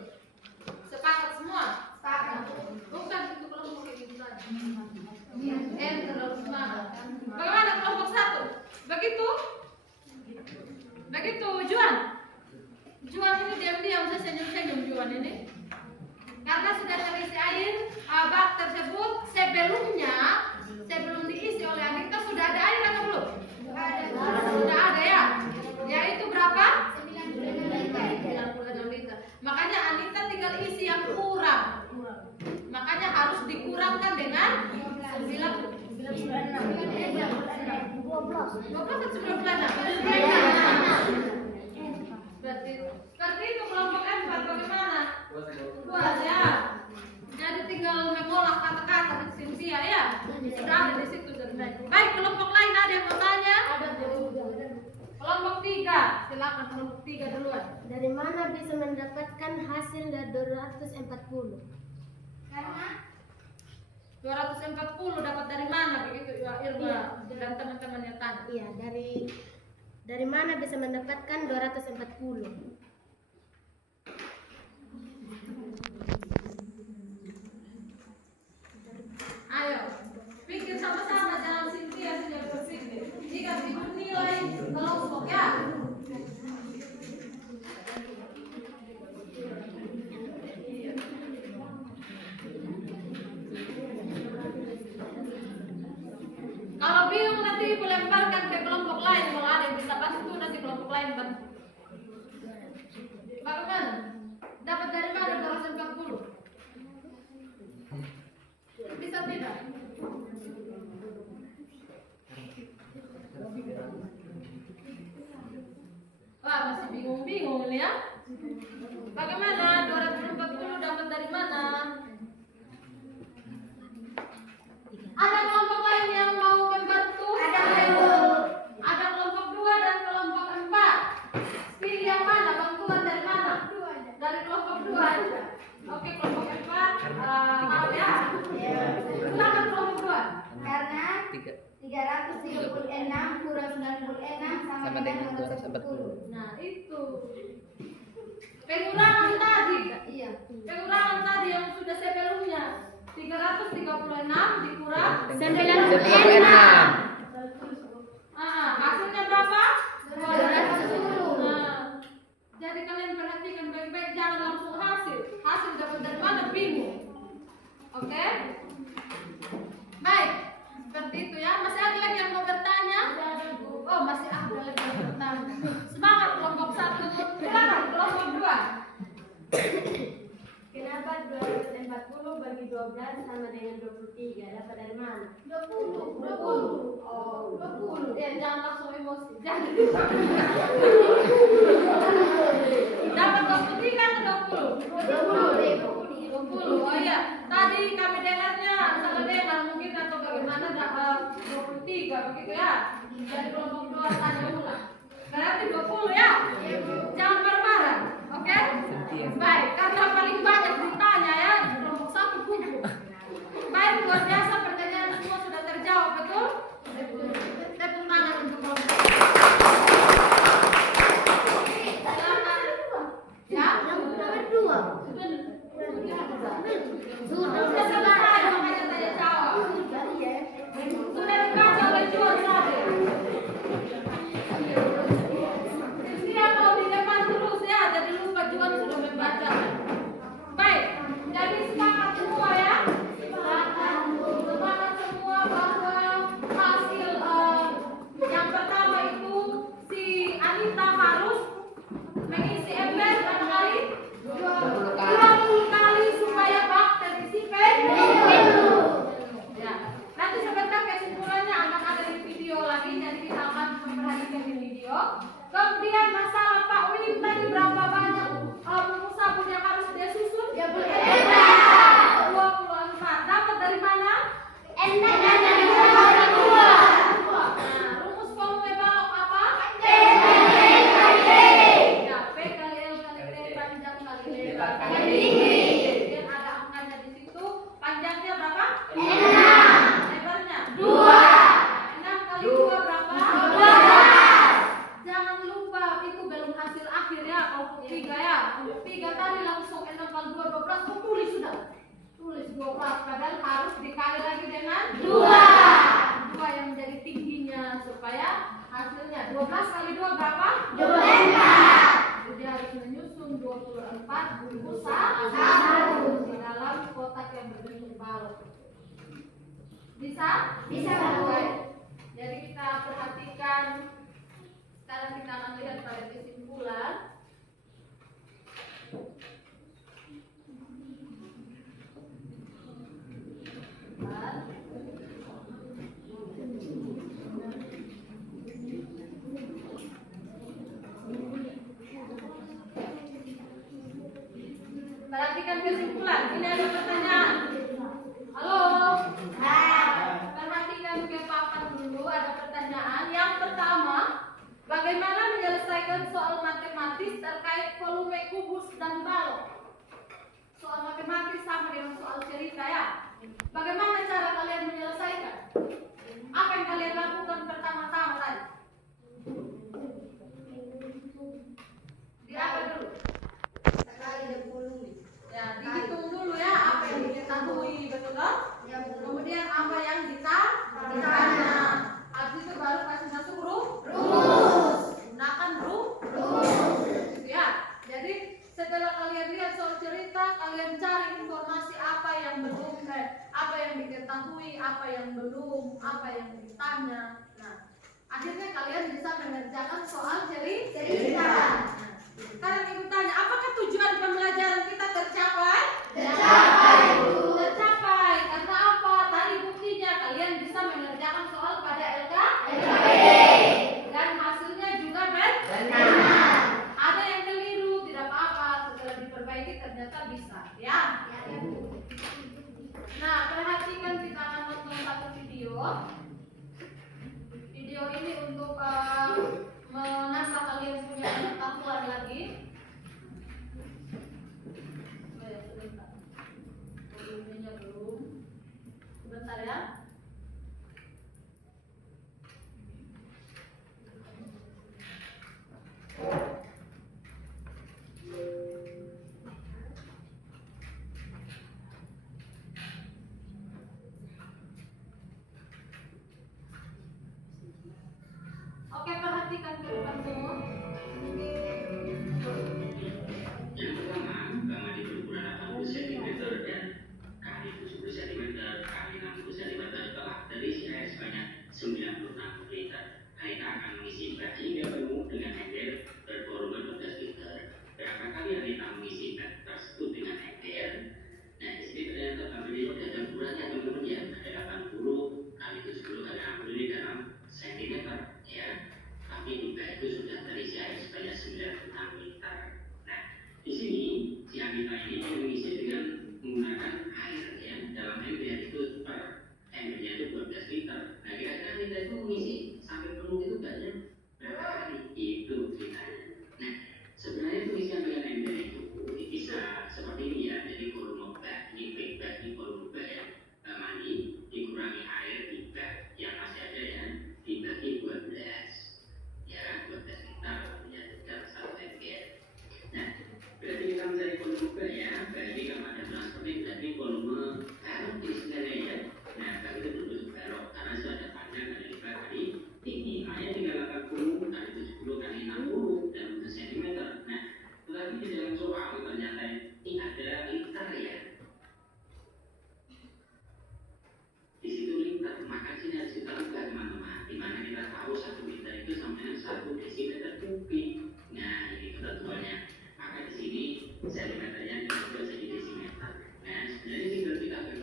Sepakat semua? Sepakat. Bukan itu kelompok yang itu tadi. Terlalu semangat. Bagaimana kelompok 1? Begitu? Begitu, Juan? ini? Karena sudah terisi air, bak tersebut sebelum diisi oleh Anita sudah ada air atau belum? Sudah ada ya. Yaitu berapa? 96 liter. Makanya Anita tinggal isi yang kurang. Makanya harus dikurangkan dengan 12. Seperti itu kelompok M4 bagaimana? Buat ya. Jadi tinggal mengolah kata-kata di Cynthia ya. Sudah ada di situ. Baik, kelompok lain ada yang mau tanya? Ada. Kelompok 3, silakan kelompok 3 duluan. Dari mana bisa mendapatkan hasil dari 240? Karena 240 dapat dari mana begitu ya Irma dan teman-temannya tanya. Iya, dari mana bisa mendapatkan 240? Ayo, pikir sama-sama, jangan Cynthia saja berpikir. Jika ibu nilai kelompok ya. Kalau bingung nanti ibu lemparkan ke kelompok lain, kalau ada yang bisa bantu nanti kelompok lain bantu. Bagaimana? Dapat dari mana 240? Bisa tidak? Wah, masih bingung-bingung ini ya. Bagaimana 240 dapat dari mana? Ada kelompok lain yang mau membantu? Ada kelompok 2 dan kelompok 4. Pilih yang mana? Bantuan dari mana? Dari kelompok 2 aja. Oke, kelompok 4. Maaf ya. Silakan kelompok 2. Karena 336 kurang 96 sama dengan 240. Nah, itu. Pengurangan tadi. Iya. Pengurangan tadi yang sudah sebelumnya. 336 dikurang 96. Hasilnya berapa? 210. Nah, jadi kalian perhatikan baik-baik, jangan langsung hasil dapat dari mana bingung. Oke? Baik, seperti itu ya. Masih ada lagi yang mau bertanya? Oh, masih ada lagi yang mau bertanya. Semangat kelompok 1. Silakan kelompok 2. Kenapa 240 bagi 12 sama dengan 23? Dapat dari mana? 20. Oh, 20. Ya, jangan langsung emosi. Jangan. Dapat 23 atau 20? 20. Oh iya, tadi kami dengarnya salah dengar mungkin atau bagaimana dapat 23 begitu ya. Dari kelompok 2 tanya ulang. Berarti 20 ya. Jangan marah-marah. Oke? Baik, karena paling banyak ditanya ya di kelompok 1 kubu. Baik, luar biasa pertanyaan semua sudah terjawab, betul? Tepuk tangan untuk kelompok. Silakan. Ya? Nomor 2. Sudah selesai makanya tanya jawab. Sudah dibaca oleh Juan tadi. Dia mau di depan terus ya, jadi lupa Juan sudah membaca. Baik, jadi semangat semua ya. Semangat semua bahwa hasil yang pertama itu si Anita harus mengisi ember berapa kali? 20 kali supaya bak terisi penuh. Ya, nanti sebentar kesimpulannya akan ada di video lagi, jadi kita akan memperhatikan di video. Kemudian masalah Pak Wim tadi berapa banyak buku sabun yang harus dia susun? 24. Dapat dari mana? Nah, rumus formula balok apa? Ya, P kali L kali T panjang kali lebar kali tinggi. Kemudian ada angkanya di situ. Panjangnya berapa? 6. Lebarnya 2. 6 kali 2 berapa? 12. Jangan lupa itu belum hasil akhir ya. Kelompok 3 ya. Kelompok 3 tadi langsung 6 kali 2 12. Kok tulis sudah? Tulis 12. Padahal harus dikali lagi dengan 2. 2 yang menjadi tingginya supaya hasilnya 12 kali 2 berapa? 24. Jadi harus kalian menyusun 24 bungkus sabun di dalam kotak yang berbentuk balok. Bisa? Bisa, Bu. Baik. Jadi kita perhatikan. Sekarang kita akan lihat pada kesimpulan. Perhatikan kesimpulan. Ini ada pertanyaan. Halo. Perhatikan ke papan dulu. Ada pertanyaan. Yang pertama, bagaimana menyelesaikan soal matematis terkait volume kubus dan balok? Soal matematis sama dengan soal cerita ya. Bagaimana cara kalian menyelesaikan? Apa yang kalian lakukan pertama-tama tadi? Di apa dulu? Sekali dan volume. Ya, dihitung dulu ya apa yang diketahui, betul kan? Ya, Bu. Kemudian apa yang ditanya. Habis itu baru kasih masuk Rumus. gunakan ya. Jadi setelah kalian lihat soal cerita, kalian cari informasi apa yang belum, apa yang diketahui, apa yang belum, apa yang ditanya. Nah, akhirnya kalian bisa mengerjakan soal cerita. Nah, sekarang ibu tanya, apakah tujuan pembelajaran kita tercapai? Tercapai, Bu. Tercapai. Karena apa? Tadi buktinya kalian bisa mengerjakan soal pada LKPD. Dan hasilnya juga benar. Ada yang keliru, tidak apa-apa. Setelah diperbaiki ternyata bisa, ya. Nah, perhatikan kita akan nonton satu video. Video ini untuk menambah kalian punya pengetahuan lagi. Oh ya, sebentar. Volumenya belum. Sebentar ya. Oke, perhatikan ke depan semua. Yang pertama, gambar itu ukuran 80 cm dan kali 70 cm kali 60 cm telah terisi air sebanyak 96 liter. Kita akan mengisi bak hingga penuh dengan ember bervolume 12 liter. Berapa kali Anita mengisi bak tersebut dengan ember? Nah, di sini ternyata gambar itu ada ukurannya teman-teman ya. Ada 80 kali 70 kali 60 ini dalam sentimeter ya. Tapi di bak itu sudah terisi air sebanyak 96 liter. Nah, di sini si Anita ini mengisi dengan menggunakan air ya. Dalam ember itu per embernya itu 12 liter. Nah, kira-kira Anita itu mengisi sampai penuh itu banyak berapa kali? Itu ceritanya. Nah, sebenarnya pengisian dengan ember itu bisa seperti ini ya. Jadi volume bak ini big bag ini volume bak ya. Mandi dikurangi air di bak yang masih ada ya, dibagi 12 ya, 12 liter menjadi dalam satu ember. Nah, berarti kita mencari volume bak ya. Berarti kalau ada bilang seperti ini, berarti volume balok di sebenarnya ya. Nah, bak itu berbentuk balok karena sudah ada panjang kali lebar kali tinggi. Makanya tinggal 80 kali 70 kali 60 dan 10 cm. Nah, tetapi di dalam soal ternyata ini ada liter ya. Di situ liter, maka sini harus kita ubah teman-teman. Dimana kita tahu 1 liter itu sama dengan 1 desimeter kubik. Nah, ini ketentuannya. Maka di sini sentimeternya kita ubah jadi desimeter. Nah, sebenarnya tinggal kita bagi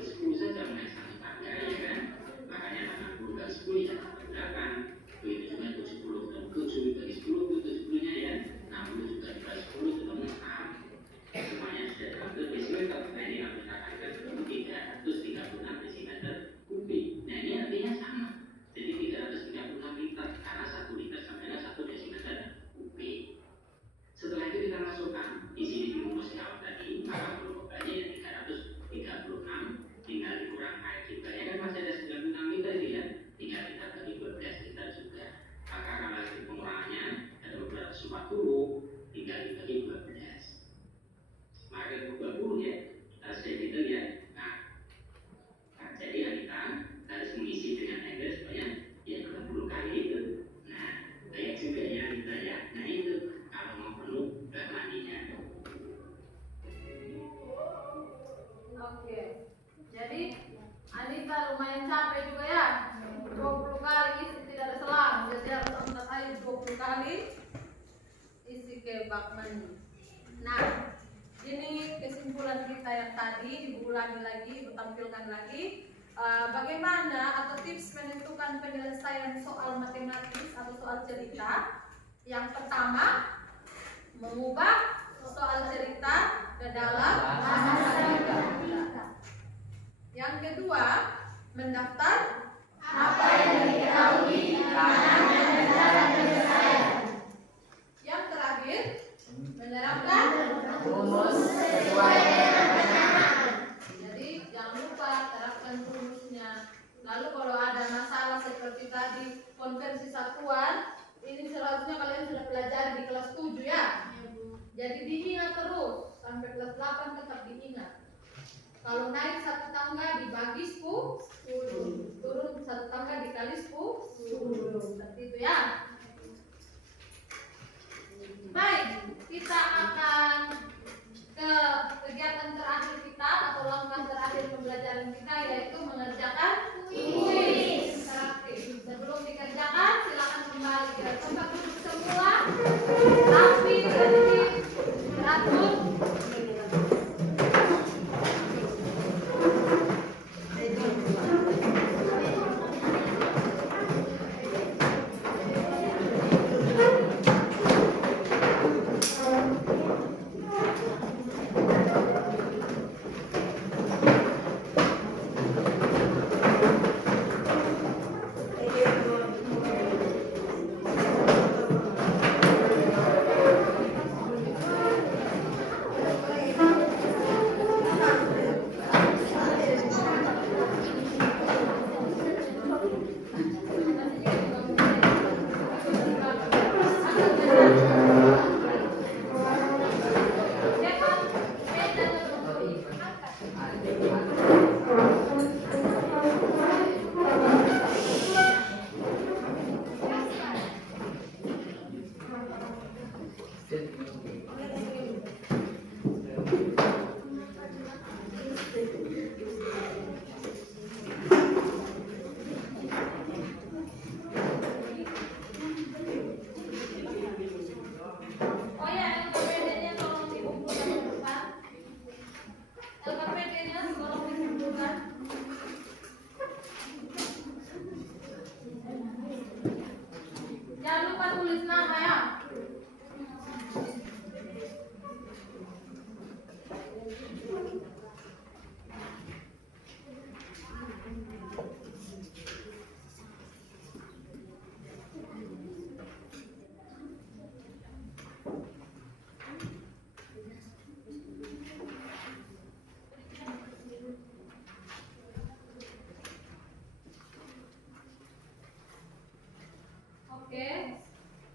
Nah, ini kesimpulan kita yang tadi diulangi lagi, ditampilkan lagi. Bagaimana atau tips menentukan penyelesaian soal matematis atau soal cerita? Yang pertama, mengubah soal cerita ke dalam bahasa cerita. Yang kedua, mendaftar apa yang diketahui dan cara penyelesaian. Yang terakhir, menerapkan rumus sesuai dengan kenyataan. Jadi jangan lupa terapkan rumusnya. Lalu kalau ada masalah seperti tadi konversi satuan, ini seharusnya kalian sudah pelajari di kelas 7 ya. Jadi diingat terus sampai kelas 8 tetap diingat. Kalau naik satu tangga dibagi 10, turun satu tangga dikali 10, seperti itu ya. Baik, kita akan ke kegiatan terakhir kita atau langkah terakhir pembelajaran kita, yaitu mengerjakan kuis interaktif. Sebelum dikerjakan, silakan kembali ke tempat duduk semua, rapi, tertib, teratur. Jangan lupa tulis nama ya. Oke,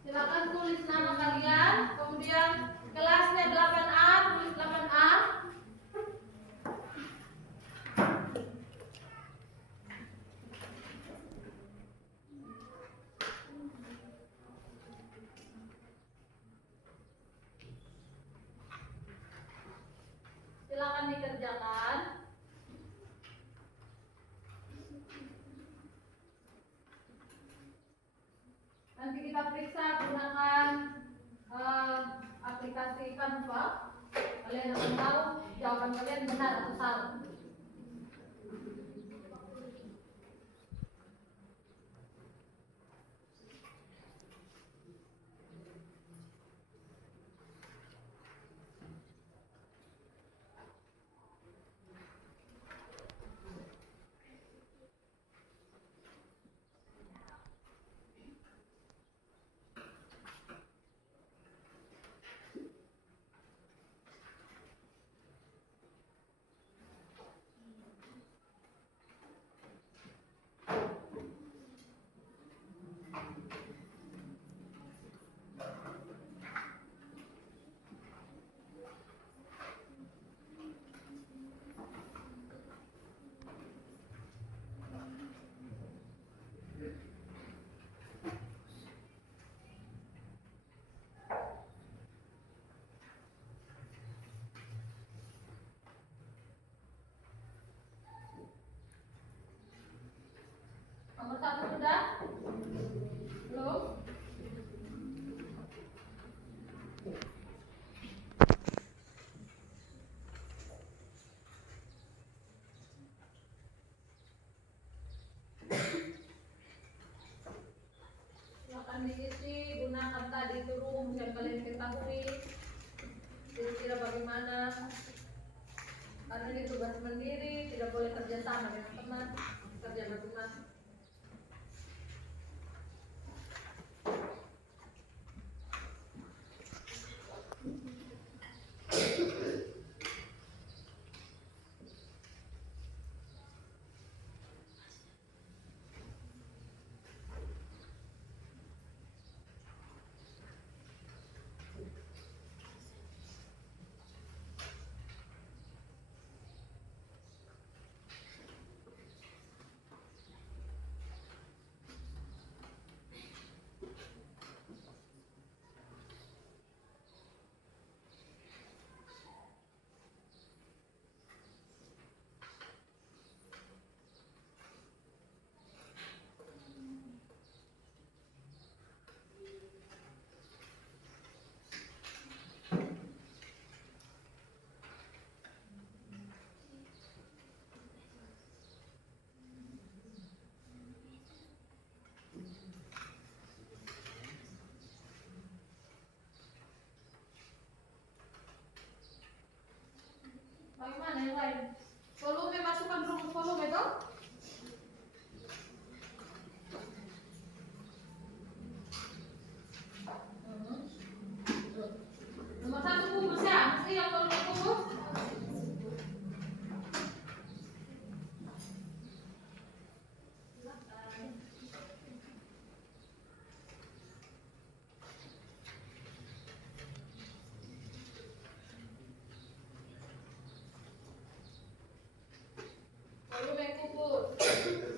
silakan tulis nama kalian, kemudian kelasnya 8A, tulis 8A. Silakan dikerjakan. Nanti kita periksa gunakan aplikasi Canva. Kalian akan tahu jawaban kalian benar atau salah. Bagaimana yang lain? Volume, masukkan rumus volume toh? Nomor 1 kubus ya, mesti yang volume kubus. Volume kubus.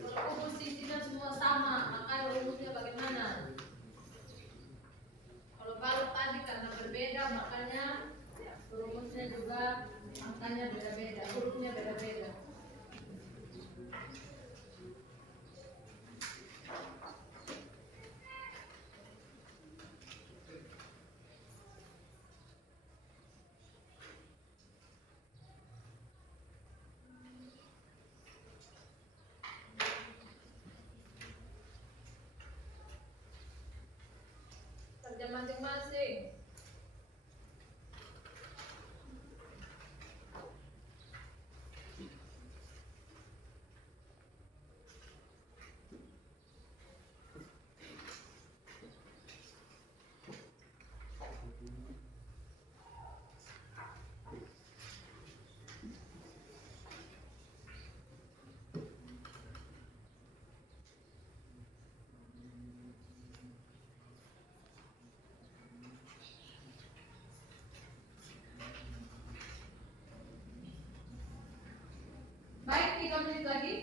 Kalau kubus isinya semua sama, maka rumusnya bagaimana? Kalau balut tadi karena berbeda, makanya rumusnya juga angkanya beda-beda, hurufnya beda-beda. Kerja masing-masing. Baik, 3 menit lagi.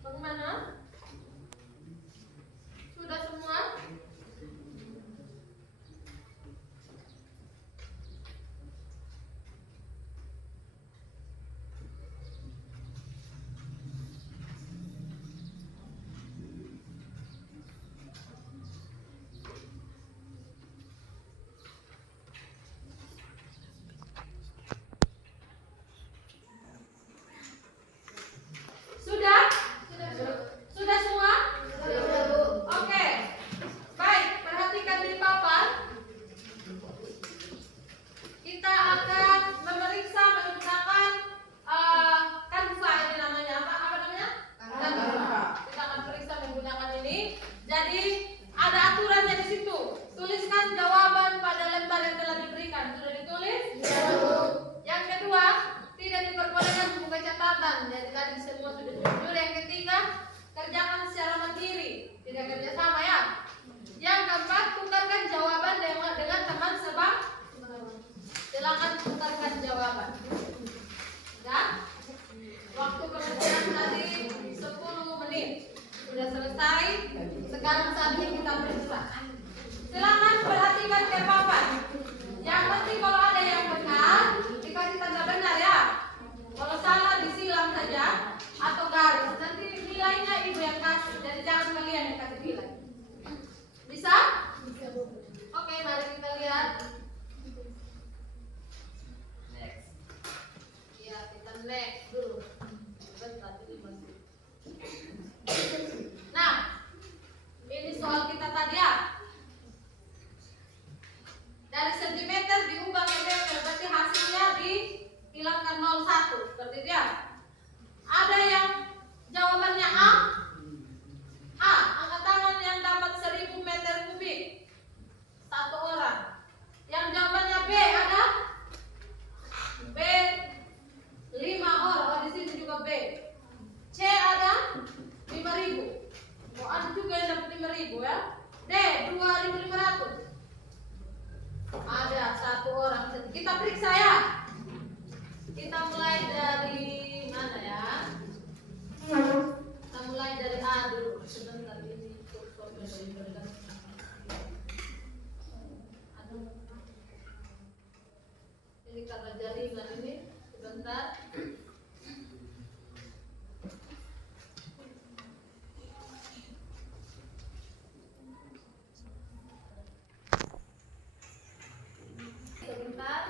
Bagaimana? Sudah semua? Sudah? Sudah semua? Oke. Baik, perhatikan di papan. Kita akan memeriksa menggunakan Canva ini namanya. Apa namanya? Canva. Kita akan periksa menggunakan ini. Jadi ada aturannya di situ. Tuliskan jawaban pada lembar yang telah diberikan. Sudah ditulis? Yang kedua, tidak diperbolehkan membuka catatan. Jadi tadi semua sudah jujur. Yang ketiga, kerjakan secara mandiri, tidak kerjasama ya. Yang keempat, tukarkan jawaban dengan teman sebab. Silakan tukarkan jawaban. Dan waktu pengerjaan tadi 10 menit sudah selesai. Sekarang saatnya kita periksa. Silakan perhatikan ke papan. Yang penting kalau ada yang benar dikasih tanda benar ya. Kalau salah disilang saja atau garis. Nanti nilainya ibu yang kasih. Jadi jangan kalian yang kasih nilai. Bisa? Bisa, Bu. Oke, mari kita lihat. Next. Ya, kita next dulu. Bentar, ini masih. Nah, ini soal kita tadi ya. Dari sentimeter diubah ke meter, berarti hasilnya dihilangkan 01, seperti itu ya. Ada yang jawabannya A. A, angkat tangan yang dapat 1000 meter kubik. 1 orang. Yang jawabannya B ada? B, 5 orang. Oh, di sini juga B. C ada 5.000. Oh, ada juga yang dapat 5.000. ya. D 2.500. Ada satu orang. Kita periksa ya. Kita mulai dari mana ya? Kita mulai dari A dulu. Sebentar ini. Aduh. Ini karena jaringan ini. Sebentar. Sebentar.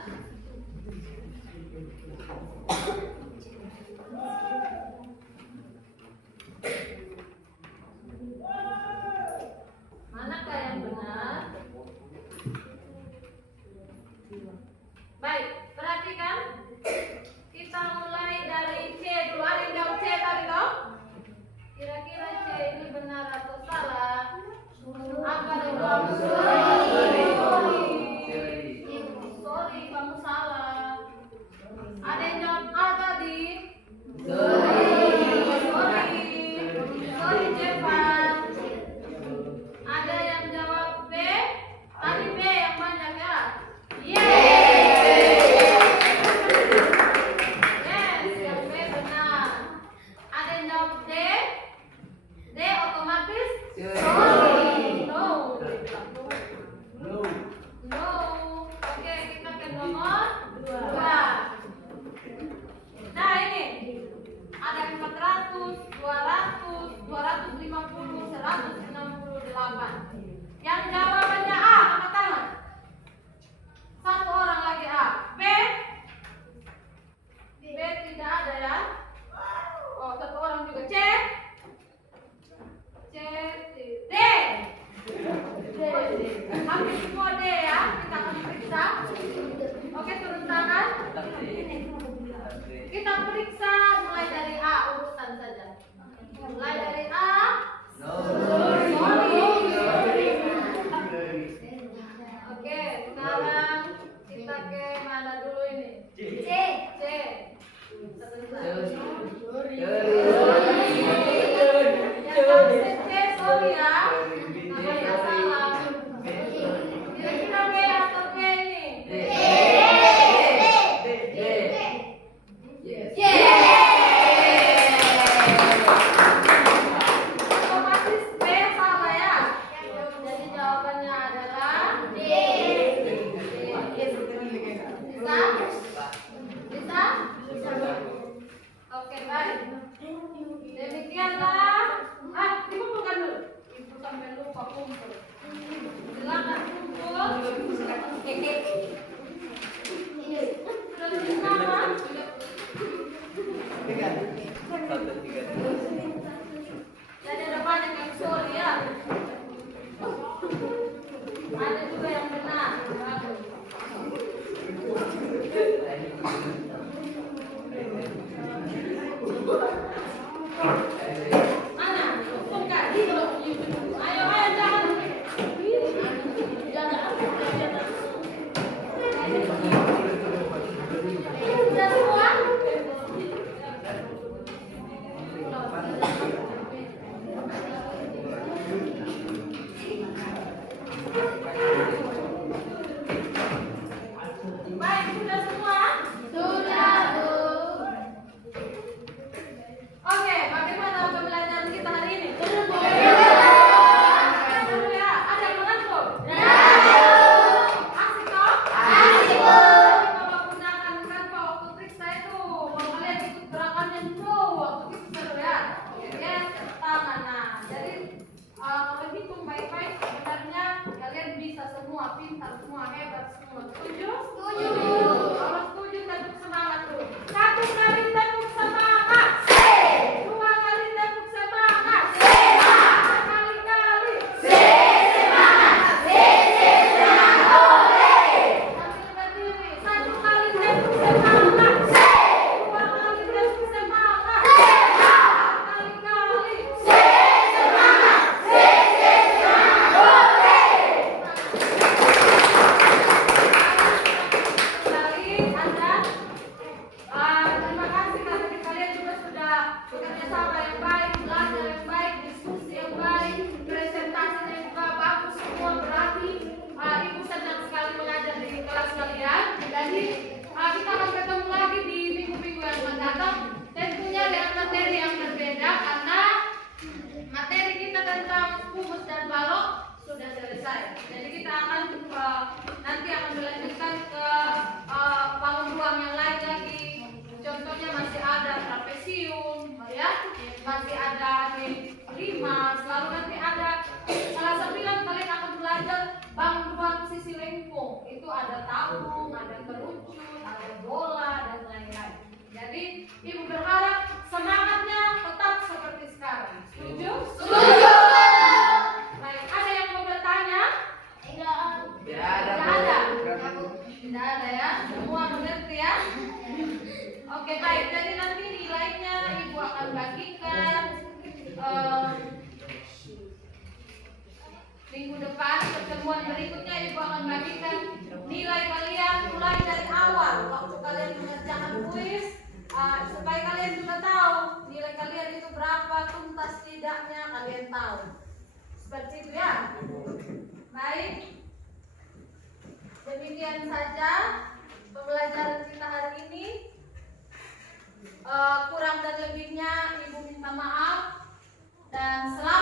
Manakah yang benar? Baik, perhatikan. Kita mulai dari C dulu. Ada yang jawab C tadi toh? Kira-kira C ini benar atau salah? Apa yang jawab? Sorry, kamu salah. Ada yang jawab A tadi? Sorry, Jevan. Ada yang jawab B? Tadi B yang banyak ya? Yes, yang B benar. Ada yang jawab D? D otomatis? Sorry. No. Oke, kita ke nomor 2. Nah ini ada 400, 200, 250, 168. Yang jawabannya A, angkat tangan. Satu orang lagi A. B? B tidak ada ya. Oh, satu orang juga. C? C, D. Hampir semua D ya. Kita akan periksa. Oke, turun tangan. Kita periksa mulai dari A, urutan saja. Mulai dari A. Sorry. Oke, sekarang kita ke mana dulu ini? C. Sebentar. C, sorry ya. Namanya salah. Kira-kira B atau B ini? Otomatis B salah ya. Jadi jawabannya adalah D. Bisa? Oke, baik. Demikianlah. Dikumpulkan dulu. Ibu sampai lupa kumpul. Silakan kumpul. Sudah tulis nama? Jadi ada banyak yang sorry ya. Ada juga yang benar. Bagus. Mana? Bukan. Ayo jangan. Sudah semua? Baik, sudah semua? Sudah, Bu. Oke, bagaimana pembelajaran kita hari ini? Seru ya? Ada yang mengantuk? Asik toh? Asik, Bu. Kalau gunakan Canva waktu periksa itu, kalau kalian ikut gerakannya dulu, waktu itu seru ya? Oke, tangan. Nah, jadi kalau hitung baik-baik, sebenarnya kalian bisa semua, pintar semua, hebat semua. Setuju? Setuju. Kalau setuju, tepuk semangat tuh. 1 kali tepuk semangat. 2 kali tepuk semangat. 3 kali. Sambil berdiri. 1 kali tepuk semangat. 2 kali tepuk semangat. 3 kali. Nah, materi kita tentang humus dan balok sudah selesai. Jadi kita akan nanti akan melanjutkan ke bangun ruang yang lain lagi. Contohnya masih ada trapesium, ya, masih ada rimas, lalu nanti ada salah 9 kalian akan belajar bangun ruang sisi lengkung. Itu ada tabung, ada kerucut, ada bola dan lain-lain. Jadi ibu berharap semangatnya tetap seperti sekarang. Setuju? Setuju. Baik, ada yang mau bertanya? Tidak ada. Tidak ada ya. Semua mengerti ya? Oke, baik. Jadi nanti nilainya ibu akan bagikan minggu depan. Pertemuan berikutnya ibu akan bagikan nilai kalian mulai dari awal waktu kalian mengerjakan kuis, supaya kalian juga tahu nilai kalian itu berapa, tuntas tidaknya kalian tahu. Seperti itu ya. Baik. Demikian saja pembelajaran kita hari ini. Kurang dan lebihnya ibu minta maaf dan selamat